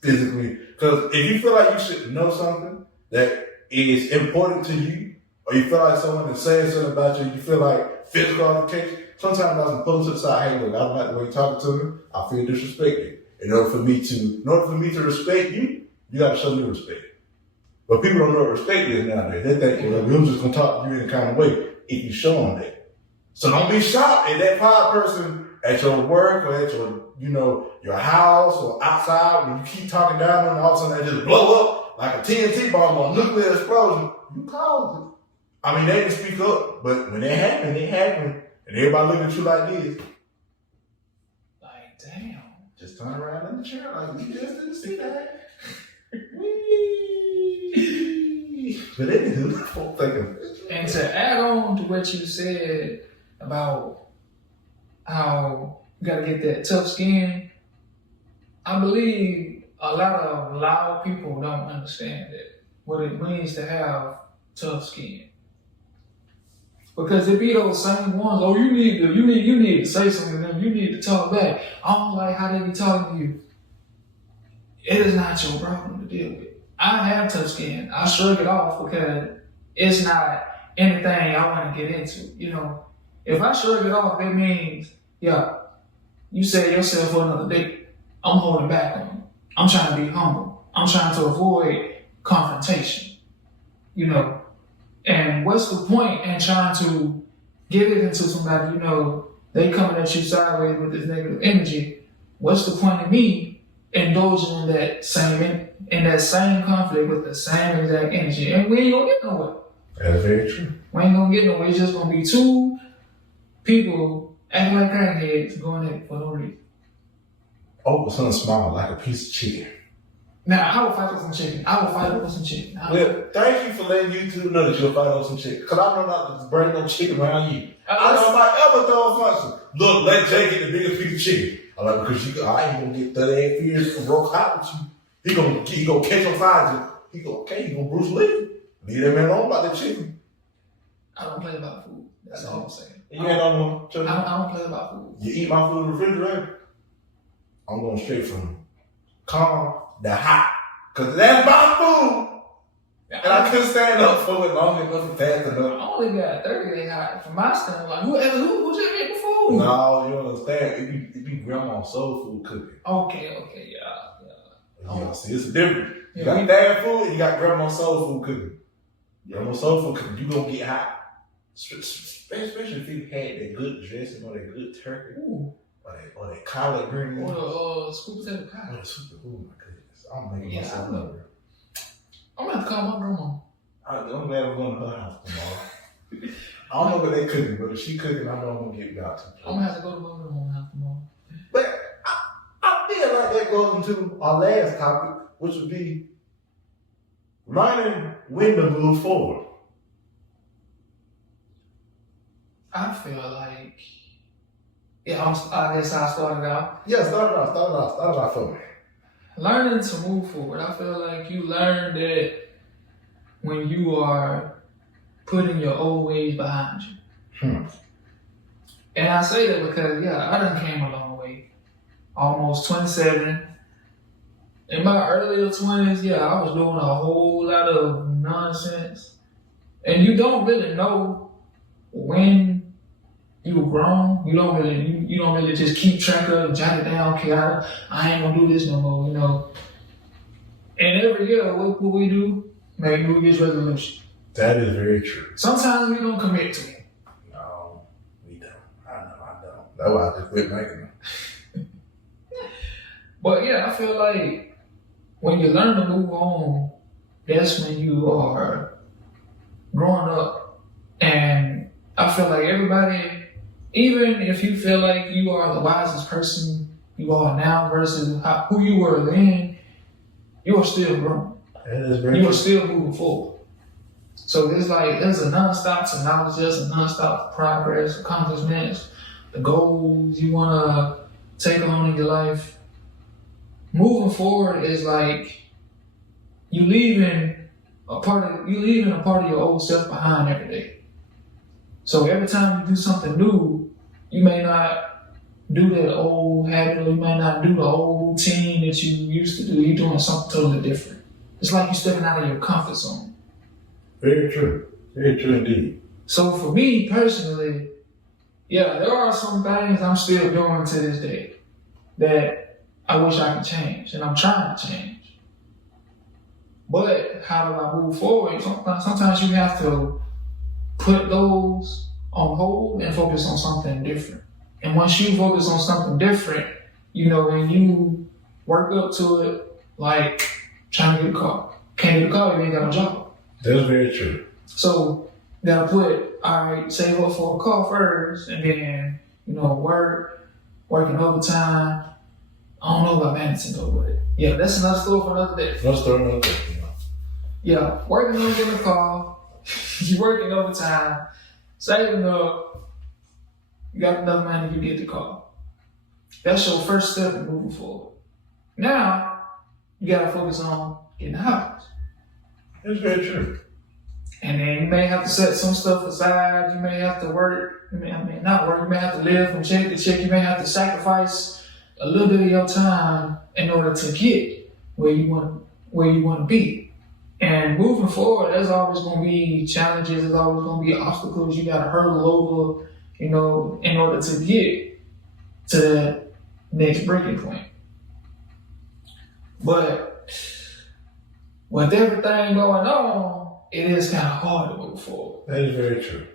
physically, because if you feel like you should know something that is important to you, or you feel like someone is saying something about you, you feel like physical altercation, sometimes I can pull them to the side, hey look, I don't like the way you're talking to me, I feel disrespected. In order for me to respect you, you gotta show me respect. But people don't know what respect is nowadays. They think, well, we're just gonna talk to you in a kind of way if you show them that. So don't be shocked at that pod person at your work or at your, your house or outside when you keep talking down and all of a sudden they just blow up like a TNT bomb or a nuclear explosion. You caused it. I mean, they can speak up, but when it happened, and everybody look at you like this. Like, damn. Just turn around in the chair like we just didn't see that. But anywho, thinking. And to add on to what you said about how you gotta get that tough skin, I believe a lot of loud people don't understand that what it means to have tough skin. Because it be those same ones, oh, you need to say something to them, you need to talk back. I don't like how they be talking to you. It is not your problem to deal with. I have tough skin. I shrug it off because it's not anything I want to get into. If I shrug it off, that means, yeah, you set yourself for another date. I'm holding back on you. I'm trying to be humble. I'm trying to avoid confrontation. And what's the point in trying to get it into somebody, they coming at you sideways with this negative energy? What's the point of me indulging in that same conflict with the same exact energy? And we ain't gonna get nowhere. That's very true. We ain't gonna get nowhere. It's just gonna be two people acting like crackheads going at it for no reason. Oh, something small like a piece of chicken. Now, I will fight over some chicken. Well, thank you for letting YouTube know that you'll fight over some chicken. Because I know not to bring no chicken around you. I know if I ever throw a function, look, let Jay get the biggest piece of chicken. I'm like, because I ain't going to get 38 years for broke out with you. He gonna catch on fire. He gonna Bruce Lee. Leave that man alone about that chicken. I don't play about food. That's all I'm saying. You ain't on one. I don't play about food. You eat my food in the refrigerator, I'm going straight from calm to hot. Because that's my food. And I couldn't stand up for it long enough and fast enough. I only got 30 hot from my standpoint. Who just made the food? No, you don't understand. It be grandma's soul food cooking. Okay, yeah. Yeah, see, it's different. You Yeah, got dad food and you got grandma's soul food cooking. Grandma's soul food cooking, you gonna get hot. Especially if you had that good dressing or that good turkey. Ooh. Or that collard green. Or the sweet potato pie. Oh, my goodness. I'm making Yeah, myself I know. hungry. I'm gonna have to call my grandma. I'm glad I'm going to her house tomorrow. I don't know what they cooking, but if she cooking, I know I'm gonna get about to. I'm gonna have to go to my grandma's house tomorrow. But I feel like that goes into our last topic, which would be learning when to move forward. I feel like, I guess I started out. Yeah, start it off for me. Learning to move forward. I feel like you learn that when you are putting your old ways behind you. And I say that because, I done came a long way. Almost 27. In my earlier 20s, I was doing a whole lot of nonsense. And you don't really know when you grown. You don't really just keep track of it, jot it down. Okay, I ain't gonna do this no more, And every year, what we do? Make New Year's resolution. That is very true. Sometimes we don't commit to it. No, we don't. I know I don't. That's why I just quit making them. But I feel like when you learn to move on, that's when you are growing up. And I feel like everybody, even if you feel like you are the wisest person you are now versus who you were then, you are still growing. You are still moving forward. So there's a nonstop to knowledge, there's a nonstop progress, accomplishments, the goals you want to take on in your life. Moving forward is like you leaving a part of your old self behind every day. So every time you do something new, you may not do that old habit, or you may not do the old routine that you used to do. You're doing something totally different. It's like you're stepping out of your comfort zone. Very true. Very true indeed. So for me personally, there are some things I'm still doing to this day that I wish I could change, and I'm trying to change. But how do I move forward? Sometimes you have to put those on hold and focus on something different. And once you focus on something different, when you work up to it, like trying to get a car. Can't get a car, you ain't got no job. That's very true. So, gotta save up for a car first, and then, working overtime. I don't know about managing though, but yeah, that's another story for another day. Another story, another day. Yeah, working on getting a car, you working overtime, saving up, you got enough money to get the car. That's your first step in moving forward. Now, you gotta focus on getting a house. That's very true. And then you may have to set some stuff aside, you may have to work, not work, you may have to live from check to check, you may have to sacrifice a little bit of your time in order to get where you want to be. And moving forward, there's always going to be challenges. There's always going to be obstacles you got to hurdle over, in order to get to the next breaking point. But with everything going on, it is kind of hard to move forward. That is very true.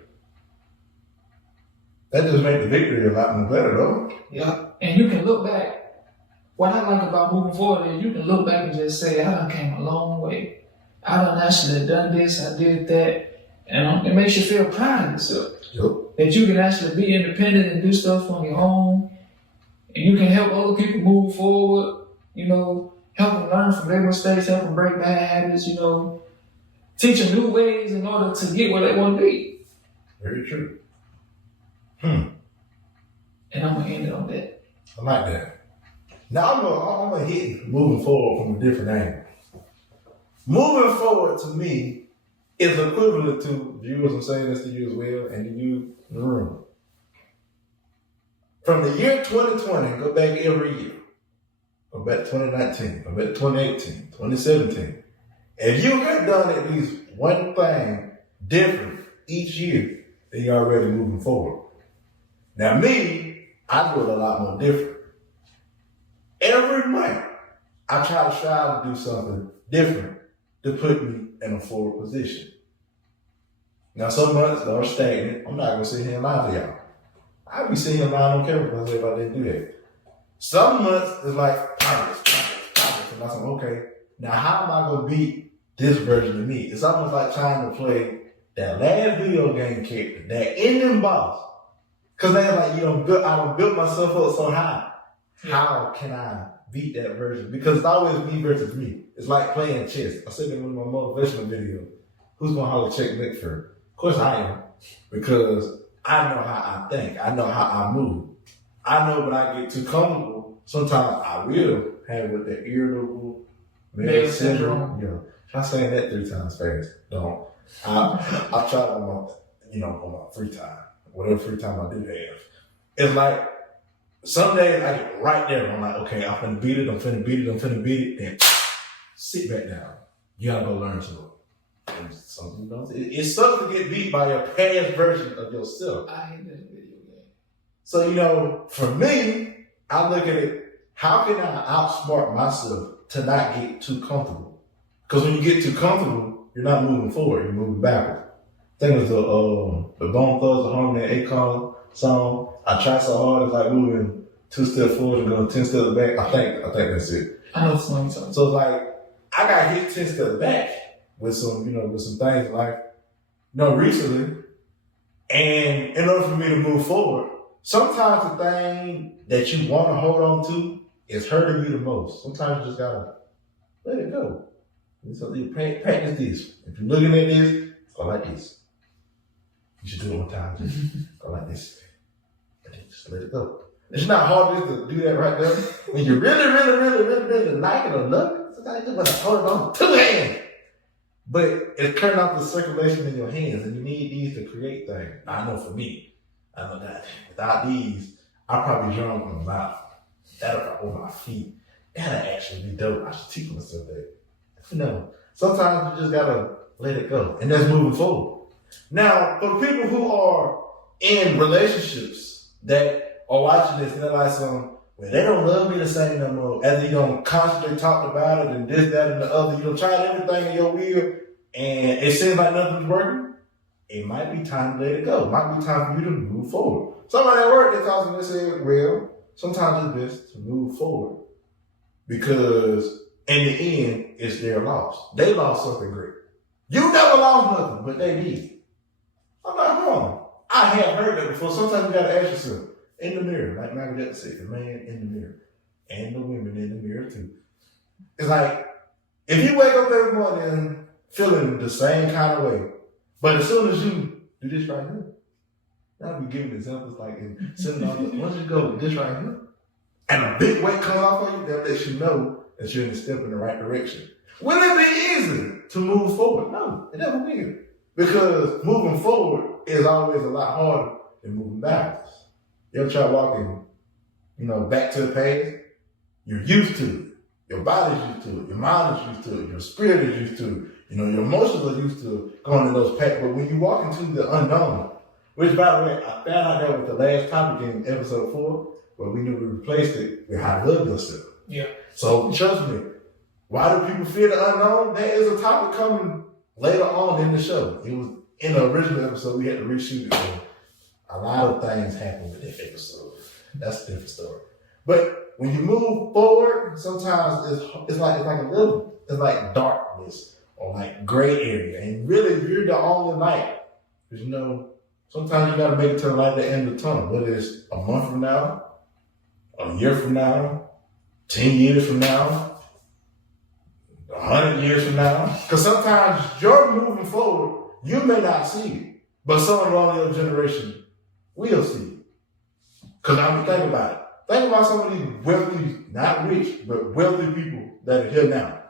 That just makes the victory a lot more better, though. Yeah, and you can look back. What I like about moving forward is you can look back and just say, I done came a long way. I done actually done this, I did that. And it makes you feel proud of yourself. Yep. That you can actually be independent and do stuff on your own. And you can help other people move forward, help them learn from their mistakes, help them break bad habits, teach them new ways in order to get where they want to be. Very true. And I'm going to end it on that. I like that. Now I'm going to hit moving forward from a different angle. Moving forward to me is equivalent to, viewers, I'm saying this to you as well, and to you in the room. From the year 2020, go back every year. Go back to 2019, go back to 2018, 2017. If you have done at least one thing different each year, then you're already moving forward. Now me, I do it a lot more different. Every month, I try to strive to do something different to put me in a forward position. Now some months are stagnant. I'm not going to sit here and lie to y'all. I'll be sitting here lying on camera if I didn't do that. Some months is like progress. And I said, okay, now how am I going to beat this version of me? It's almost like trying to play that last video game character, that ending boss. Because they're like, I done built myself up so high. How can I beat that version? Because it's always me versus me. It's like playing chess. I said in one of my motivational videos, who's going to holler checkmate first? Of course I am. Because I know how I think. I know how I move. I know when I get too comfortable, sometimes I will have with that irritable male syndrome. Try saying that 3 times fast. Don't. I try on my free time. Whatever free time I do have. It's like, some days I get right there. I'm like, okay, I'm finna beat it. Then sit back down. You gotta go learn something. It sucks to get beat by your past version of yourself. I hate that video game. So, for me, I look at it, how can I outsmart myself to not get too comfortable? Because when you get too comfortable, you're not moving forward, you're moving backwards. I think it was the Bone Thugs, the Harmony and Akon song. I try so hard, it's like moving 2 steps forward and going 10 steps back. I think that's it. I know it's funny song. So like, I got hit 10 steps back with some things like, recently. And in order for me to move forward, sometimes the thing that you want to hold on to is hurting you the most. Sometimes you just gotta let it go. So you practice this. If you're looking at this, go like this. You should do it one time. Just go like this. And then just let it go. It's not hard just to do that right there. When you really like it or love it, sometimes you just want to hold it on 2 hands. But it turned off the circulation in your hands, and you need these to create things. I know for me, I know that without these, I probably drown with my mouth. That'll probably with my feet. That'll actually be dope. I should teach myself that. Sometimes you just gotta let it go, and that's moving forward. Now, for the people who are in relationships that are watching this, and they're like, they don't love me the same no more. As you don't constantly talk about it and this, that, and the other. You don't try everything in your will, and it seems like nothing's working. it might be time to let it go. It might be time for you to move forward. Somebody at work, they talked to me and said, well, sometimes it's best to move forward because in the end, it's their loss. They lost something great. You never lost nothing, but they did. I'm like, I have heard that before. Sometimes you gotta ask yourself, in the mirror, like Michael Jackson said, the man in the mirror, and the women in the mirror too. It's like, if you wake up every morning feeling the same kind of way, but as soon as you do this right here, I'll be giving examples like in seminars, once you go with this right here, and a big weight comes off of you, that lets you know that you're in a step in the right direction. Will it be easy to move forward? No, it never will. Because moving forward is always a lot harder than moving backwards. You ever try walking, back to the past? You're used to it. Your body's used to it. Your mind is used to it. Your spirit is used to it. Your emotions are used to going in those paths. But when you walk into the unknown, which by the way, I found out that with the last topic in episode 4, where we knew we replaced it with how to love yourself. Yeah. So trust me, why do people fear the unknown? There is a topic coming later on in the show. It was in the original episode, we had to reshoot it. So a lot of things happened with that episode. That's a different story. But when you move forward, sometimes it's like darkness or like gray area. And really, you're the only light. Because sometimes you gotta make it to the light at the end of the tunnel. Whether it's a month from now, a year from now, 10 years from now, 100 years from now. Because sometimes you're moving forward, you may not see it, but someone around your generation will see it. Because think about it. Think about some of these wealthy, not rich, but wealthy people that are here now.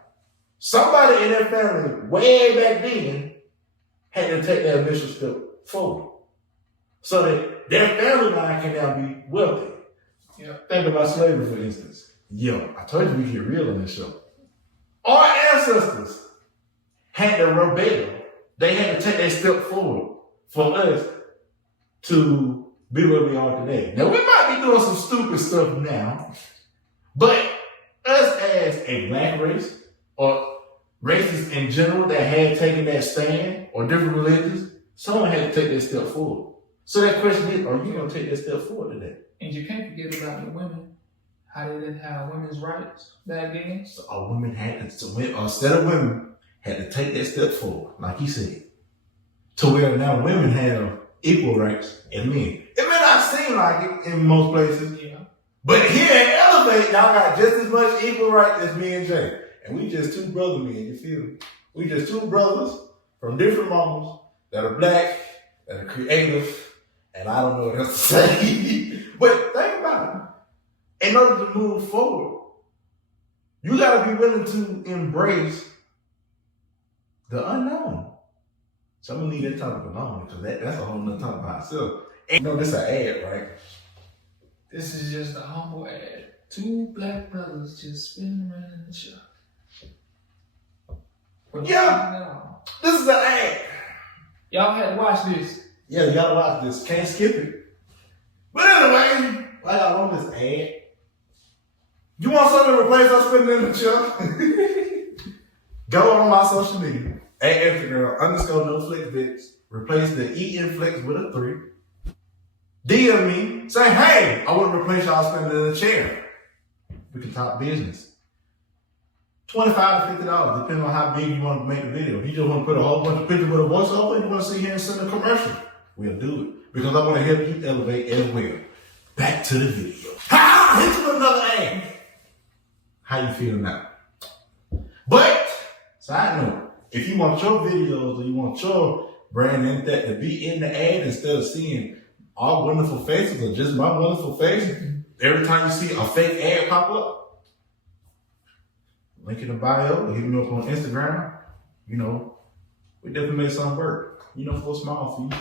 Somebody in their family way back then had to take that initial step forward so that their family line can now be wealthy. Yeah. Think about slavery, for instance. I told you we get real on this show. Our ancestors had to rebel. They had to take that step forward for us to be where we are today. Now, we might be doing some stupid stuff now, but us as a black race or races in general that had taken that stand or different religions, someone had to take that step forward. So that question is, are you going to take that step forward today? And you can't forget about the women, how they didn't have women's rights back then. So a woman instead of women had to take that step forward, like he said, to where now women have equal rights as men. It may not seem like it in most places, but here at Elevate, y'all got just as much equal rights as me and Jay. And we just two brother men, you feel me? We just two brothers from different mamas that are black, that are creative, and I don't know what else to say. But think about it. In order to move forward, you gotta be willing to embrace the unknown. So I'm gonna leave that topic alone because that's a whole nother topic by itself. And this is an ad, right? This is just a humble ad. 2 black brothers just spinning around in the shop. This is an ad. Y'all had to watch this. Yeah, you gotta watch this. Can't skip it. But anyway, while y'all on this ad, you want something to replace us spinning in the chair? Go on my social media. At Instagram, _NoFlexBits. Replace the ENFlex with a 3. DM me. Say, hey, I want to replace y'all spending in a chair. We can talk business. $25 to $50, depending on how big you want to make the video. If you just want to put a whole bunch of pictures with a voiceover and you want to sit here and send a commercial, we'll do it. Because I want to help you elevate as well. Back to the video. Hit you with another ad. How you feeling now? But, side note, if you want your videos or you want your brand name that to be in the ad instead of seeing our wonderful faces or just my wonderful face, every time you see a fake ad pop up, link in the bio or hit me up on Instagram, we definitely made something work. For a small fee.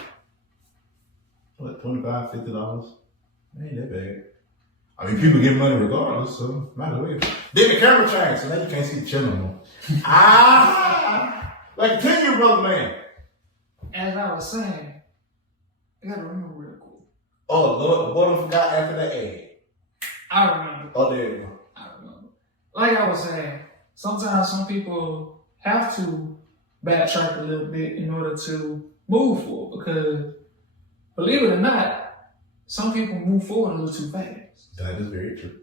What, $25, $50? Ain't that bad. I mean, people get money regardless, so might as well. Then the camera changed, so now you can't see the channel no more. Like, continue, brother man. As I was saying, I gotta remember real quick. Oh, Lord, what I forgot after that ad? I remember. Oh, there you go. I remember. Like I was saying, sometimes some people have to backtrack a little bit in order to move for, because believe it or not, some people move forward a little too fast. That is very true.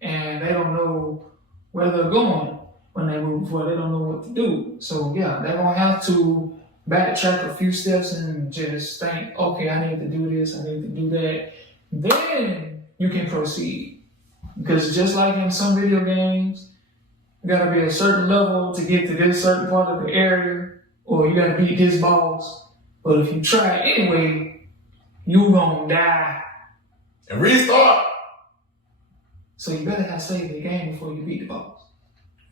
And they don't know where they're going when they move forward. They don't know what to do. So yeah, they're gonna have to backtrack a few steps and just think, okay, I need to do this, I need to do that. Then you can proceed. Because just like in some video games, you gotta be a certain level to get to this certain part of the area, or you gotta beat this boss. But if you try it anyway, you gonna die. And restart. So you better have saved the game before you beat the boss.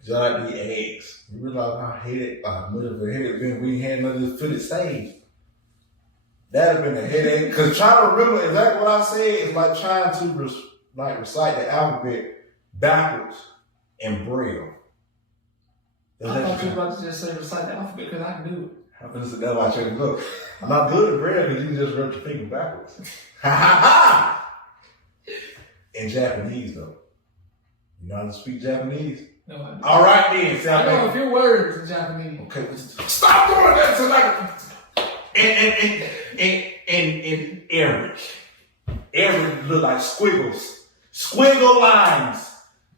Just like the eggs. You realize how much of a headache been we had none of this footage saved. That'd have been a headache. Because trying to remember exactly what I said is like trying to recite the alphabet backwards in Braille. I thought you were about to just say recite the alphabet because I can do it. I'm gonna sit down while I check the book. I'm not good at Braille because you just wrote your finger backwards. Ha ha ha! In Japanese though. You know how to speak Japanese? No, I don't. All right then. I know a few words in Japanese. Okay, stop doing that to like in Arabic. Arabic look like squiggles, squiggle lines,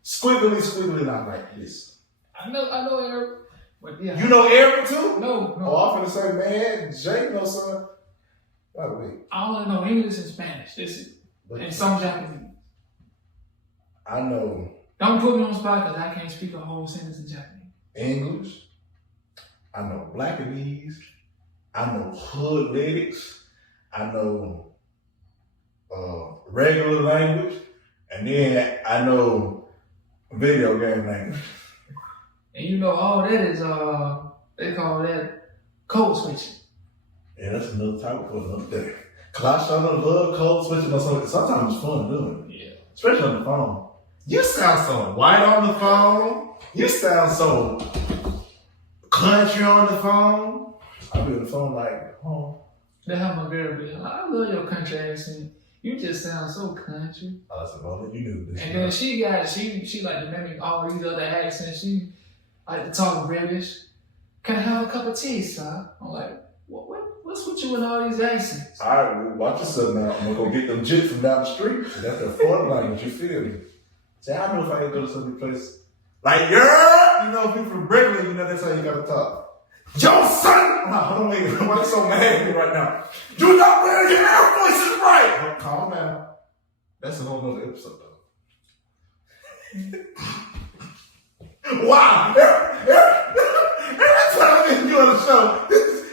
squiggly lines like this. I know Arabic, but yeah. You know Arabic too? No. Oh, I'm finna say, man, Jay knows something. By the way, I only know English and Spanish. This is and some Japanese. I know Don't put me on the spot because I can't speak a whole sentence in Japanese. English. I know Blackanese. I know hood lyrics. I know regular language. And then I know video game language. And you know all that is they call that code switching. Yeah, that's another topic for another day. Cause I sure love code switching or something. Sometimes it's fun doing it. Yeah. Especially on the phone. You sound so white on the phone. You sound so country on the phone. I be on the phone like, oh. That's how my girl be. I love your country accent. You just sound so country. I said, well, you knew this. And then she like to mimic all these other accents. She like to talk British. Can I have a cup of tea, sir? I'm like, what's with you and all these accents? All right, well, watch yourself now. I'm gonna go get them jits from down the street. That's their foreign language. You feel me? See, I know if I can go to some place like you know, people from Brooklyn, you know, that's how you gotta talk. Yo, son! Hold on, wait. Why you so mad at me right now? You're not wearing your Air Forces right! Oh, calm down. That's a whole nother episode, though. Wow! Every time you on the show,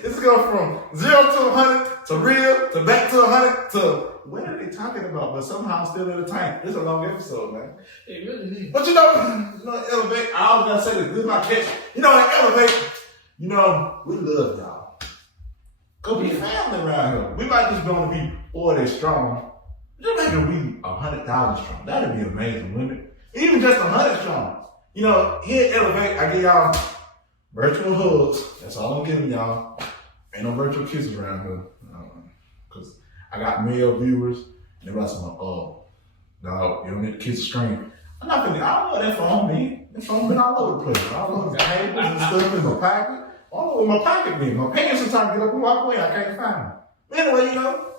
it's going from 0 to 100 to real to back to 100 to what are they talking about? But somehow I'm still in the tank. This is a long episode, man. It really is. But you know, Elevate, I always gotta say this is my catch. You know, at Elevate, you know, we love y'all. Go be family around here. We might just gonna be 40 strong. Just make it we 100,000 strong. That'd be amazing, wouldn't it? Even just 100 strong. You know, here at Elevate, I give y'all virtual hugs. That's all I'm giving y'all. Ain't no virtual kisses around here. Cause I got male viewers, and they're like, oh, no, you don't need to kiss a stranger. I'm not gonna, I don't know that phone, man. That phone been all over the place. All over the tables and stuff in my pocket. All over my pocket, man. My pants sometimes get up and walk away, I can't find them. But anyway, you know,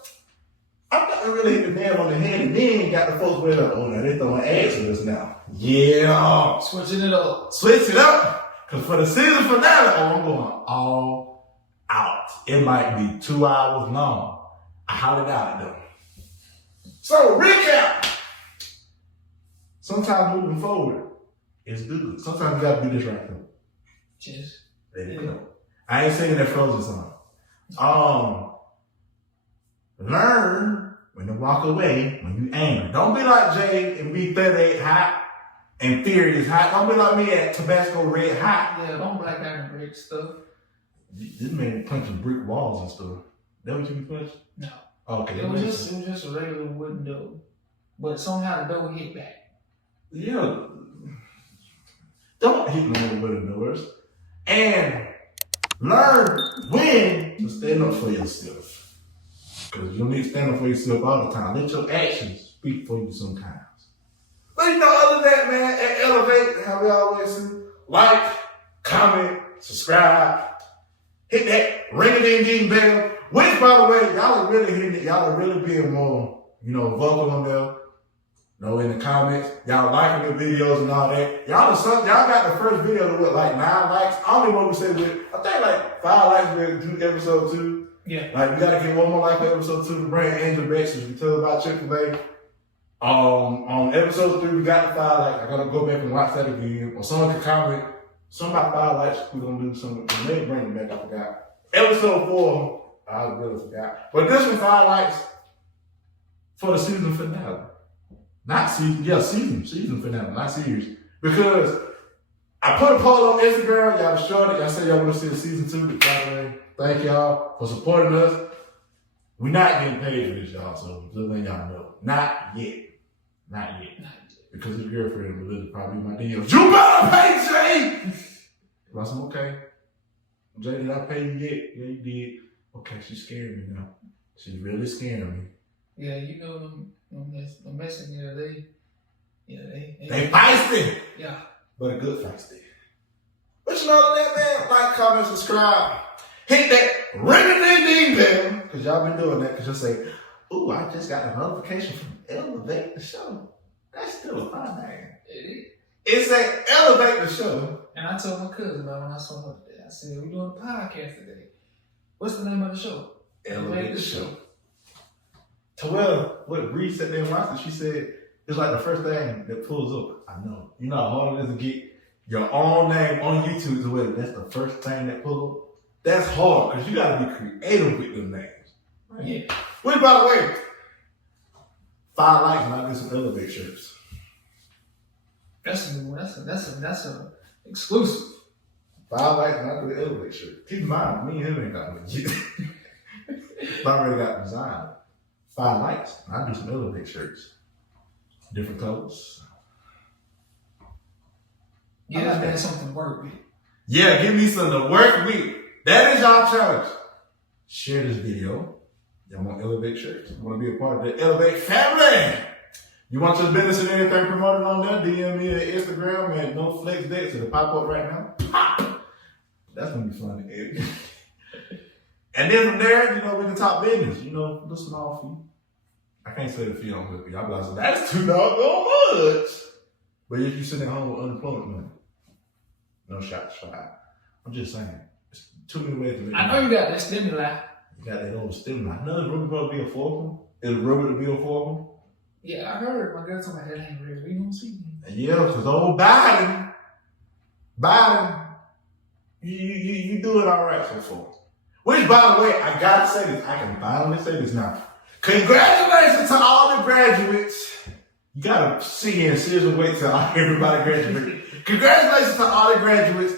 I'm not really hit the nail on the head, and then got the folks where like, oh, now they throwing ads with us now. Yeah. Switching it up. Switch it up. Cause for the season finale, oh, I'm going all out. It might be 2 hours long. I highly doubt it though. So recap. Sometimes moving forward is good. Sometimes you gotta do this right here. Just Let it go. I ain't singing that Frozen song. Learn when to walk away when you angry. Don't be like Jay and be 38 hot and furious hot. Don't be like me at Tabasco Red hot. yeah, don't black out and break stuff. This man punching brick walls and stuff. That what you be punching? No. Okay. It was just a regular wooden door. But somehow the door hit back. Yeah. Don't hit no more wooden doors. And learn when to stand up for yourself. Because you don't need to stand up for yourself all the time. Let your actions speak for you sometimes. But you know, other than that, man, at Elevate, how we always say, like, comment, subscribe, hit that ring-a-ding-ding bell. Which, by the way, y'all are really hitting it. Y'all are really being more, vocal on there. In the comments. Y'all liking the videos and all that. Y'all got the first video with like 9 likes. I don't even know what we said with, I think like 5 likes with episode 2. Yeah. Like, we gotta get 1 more like for episode 2 to bring Angel back so we tell about Chick-fil-A. On episode 3, we got the 5 likes. I gotta go back and watch that again. Or someone can comment, something about 5 likes, we're gonna do something. Maybe bring it back, I forgot. Episode 4, I really forgot. But this one, 5 likes for the season finale. Not season, season finale, not series. Because I put a poll on Instagram, y'all destroyed it. Y'all said y'all want to see the season 2. By the way, thank y'all for supporting us. We're not getting paid for this, y'all, so just letting y'all know. Not yet. Not yet. Because his girlfriend will probably my DMs. You better pay Jay! I said, okay. Jay, did I pay you yet? Yeah, you did. Okay, she's scaring me now. She's really scaring me. Yeah, them Mexicans, they feisty. Yeah. But a good feisty. But you know that, man, like, comment, subscribe. Hit that ring-a-ding-ding bell. Because y'all been doing that. Because you'll say, ooh, I just got a notification from Elevate the Show. That's still a fine name. It said Elevate the Show. And I told my cousin about when I saw her today. I said, we're doing a podcast today. What's the name of the show? Elevate the Show. Well, what Bree said there and watched it, she said, it's like the first thing that pulls up. I know. You know how hard it is to get your own name on YouTube to where that's the first thing that pulls up? That's hard, because you got to be creative with them names. Right? Yeah. Which, by the way, 5 likes and I get some Elevate shirts. That's a new one. That's a exclusive. 5 likes and I get an Elevate shirt. Keep in mind, me and him ain't got one yet. I already got designed. 5 likes, and I do some Elevate shirts. Different colors. Yeah, that's been something to work with. Yeah, give me something to work with. That is y'all challenge. Share this video. Y'all want Elevate shirts? You want to be a part of the Elevate family? You want your business and anything promoted on there? DM me at Instagram at NoFlexDex. It'll pop up right now. Pop! That's going to be fun to edit. And then from there, we can talk business. The small fee. I can't say the fee on it. Y'all be like, that's too doggone much. But if you sitting at home with unemployment money, no shots fired. I'm just saying, it's too many ways to make I know you got that stimuli. You got that old stimuli. I know it's rumored to be affordable. It's rumored to be affordable. Yeah, I heard. My girl told me that ain't real. We don't see him. Yeah, because old Biden, you do it all right so far. Which, by the way, I gotta say this. I can finally say this now. Congratulations to all the graduates. You gotta sit here and seriously wait till everybody graduates. Congratulations to all the graduates.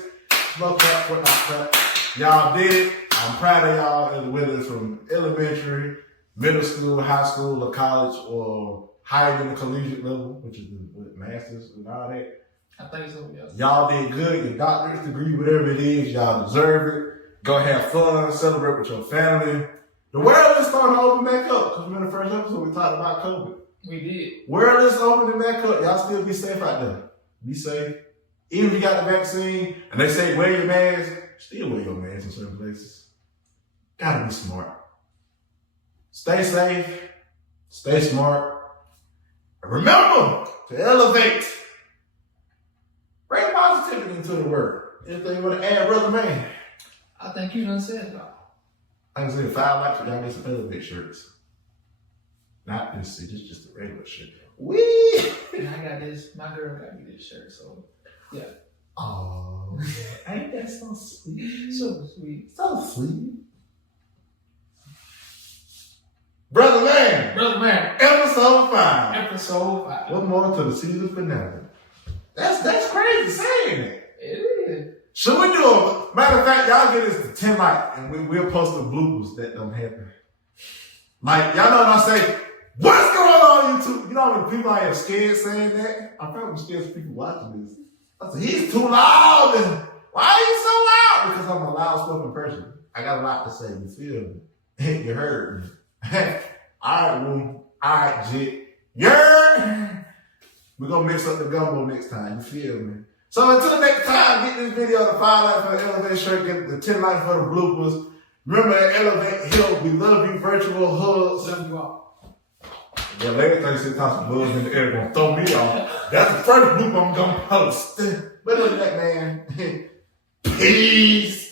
Slow clap, foot clap. Y'all did it. I'm proud of y'all, whether it's from elementary, middle school, high school, or college, or higher than the collegiate level, which is with masters and all that. I think so, yes. Y'all did good. Your doctorate degree, whatever it is, y'all deserve it. Go have fun, celebrate with your family. The world is starting to open back up, because we're in the first episode, we talked about COVID. We did. World is opening back up. Y'all still be safe out there. Be safe. Even if you got the vaccine, and they say wear your mask, still wear your mask in certain places. Gotta be smart. Stay safe. Stay smart. And remember to elevate. Bring positivity into the world. Anything you want to add, brother man? I think you done said it all. I can say 5 likes for y'all get some Elevate shirts. Not this, just a regular shirt. Wee! And I got this. My girl got me this shirt, so yeah. Oh, ain't that so sweet? So sweet. So sweet. Brother man. Episode 5. Episode 5. One more to the season finale. That's crazy saying it. It is. Should we do a matter of fact, y'all get us to 10 likes and we'll post the bloopers that don't happen. Like, y'all know when I say, what's going on YouTube? You know when people out here scared saying that? I'm probably scared of people watching this. I said, he's too loud. And why are you so loud? Because I'm a loud spoken person. I got a lot to say. You feel me? You heard me. All right, Woo. All right, Jit. We're going to mix up the gumbo next time. You feel me? So until next time, get this video to 5 likes for the Elevate shirt, get the 10 likes for the bloopers. Remember at Elevate Hill, we love you, virtual hugs. Love you all. The last 36 times some love in the air gonna throw me off. That's the first group I'm gonna post. But other than that, man, peace.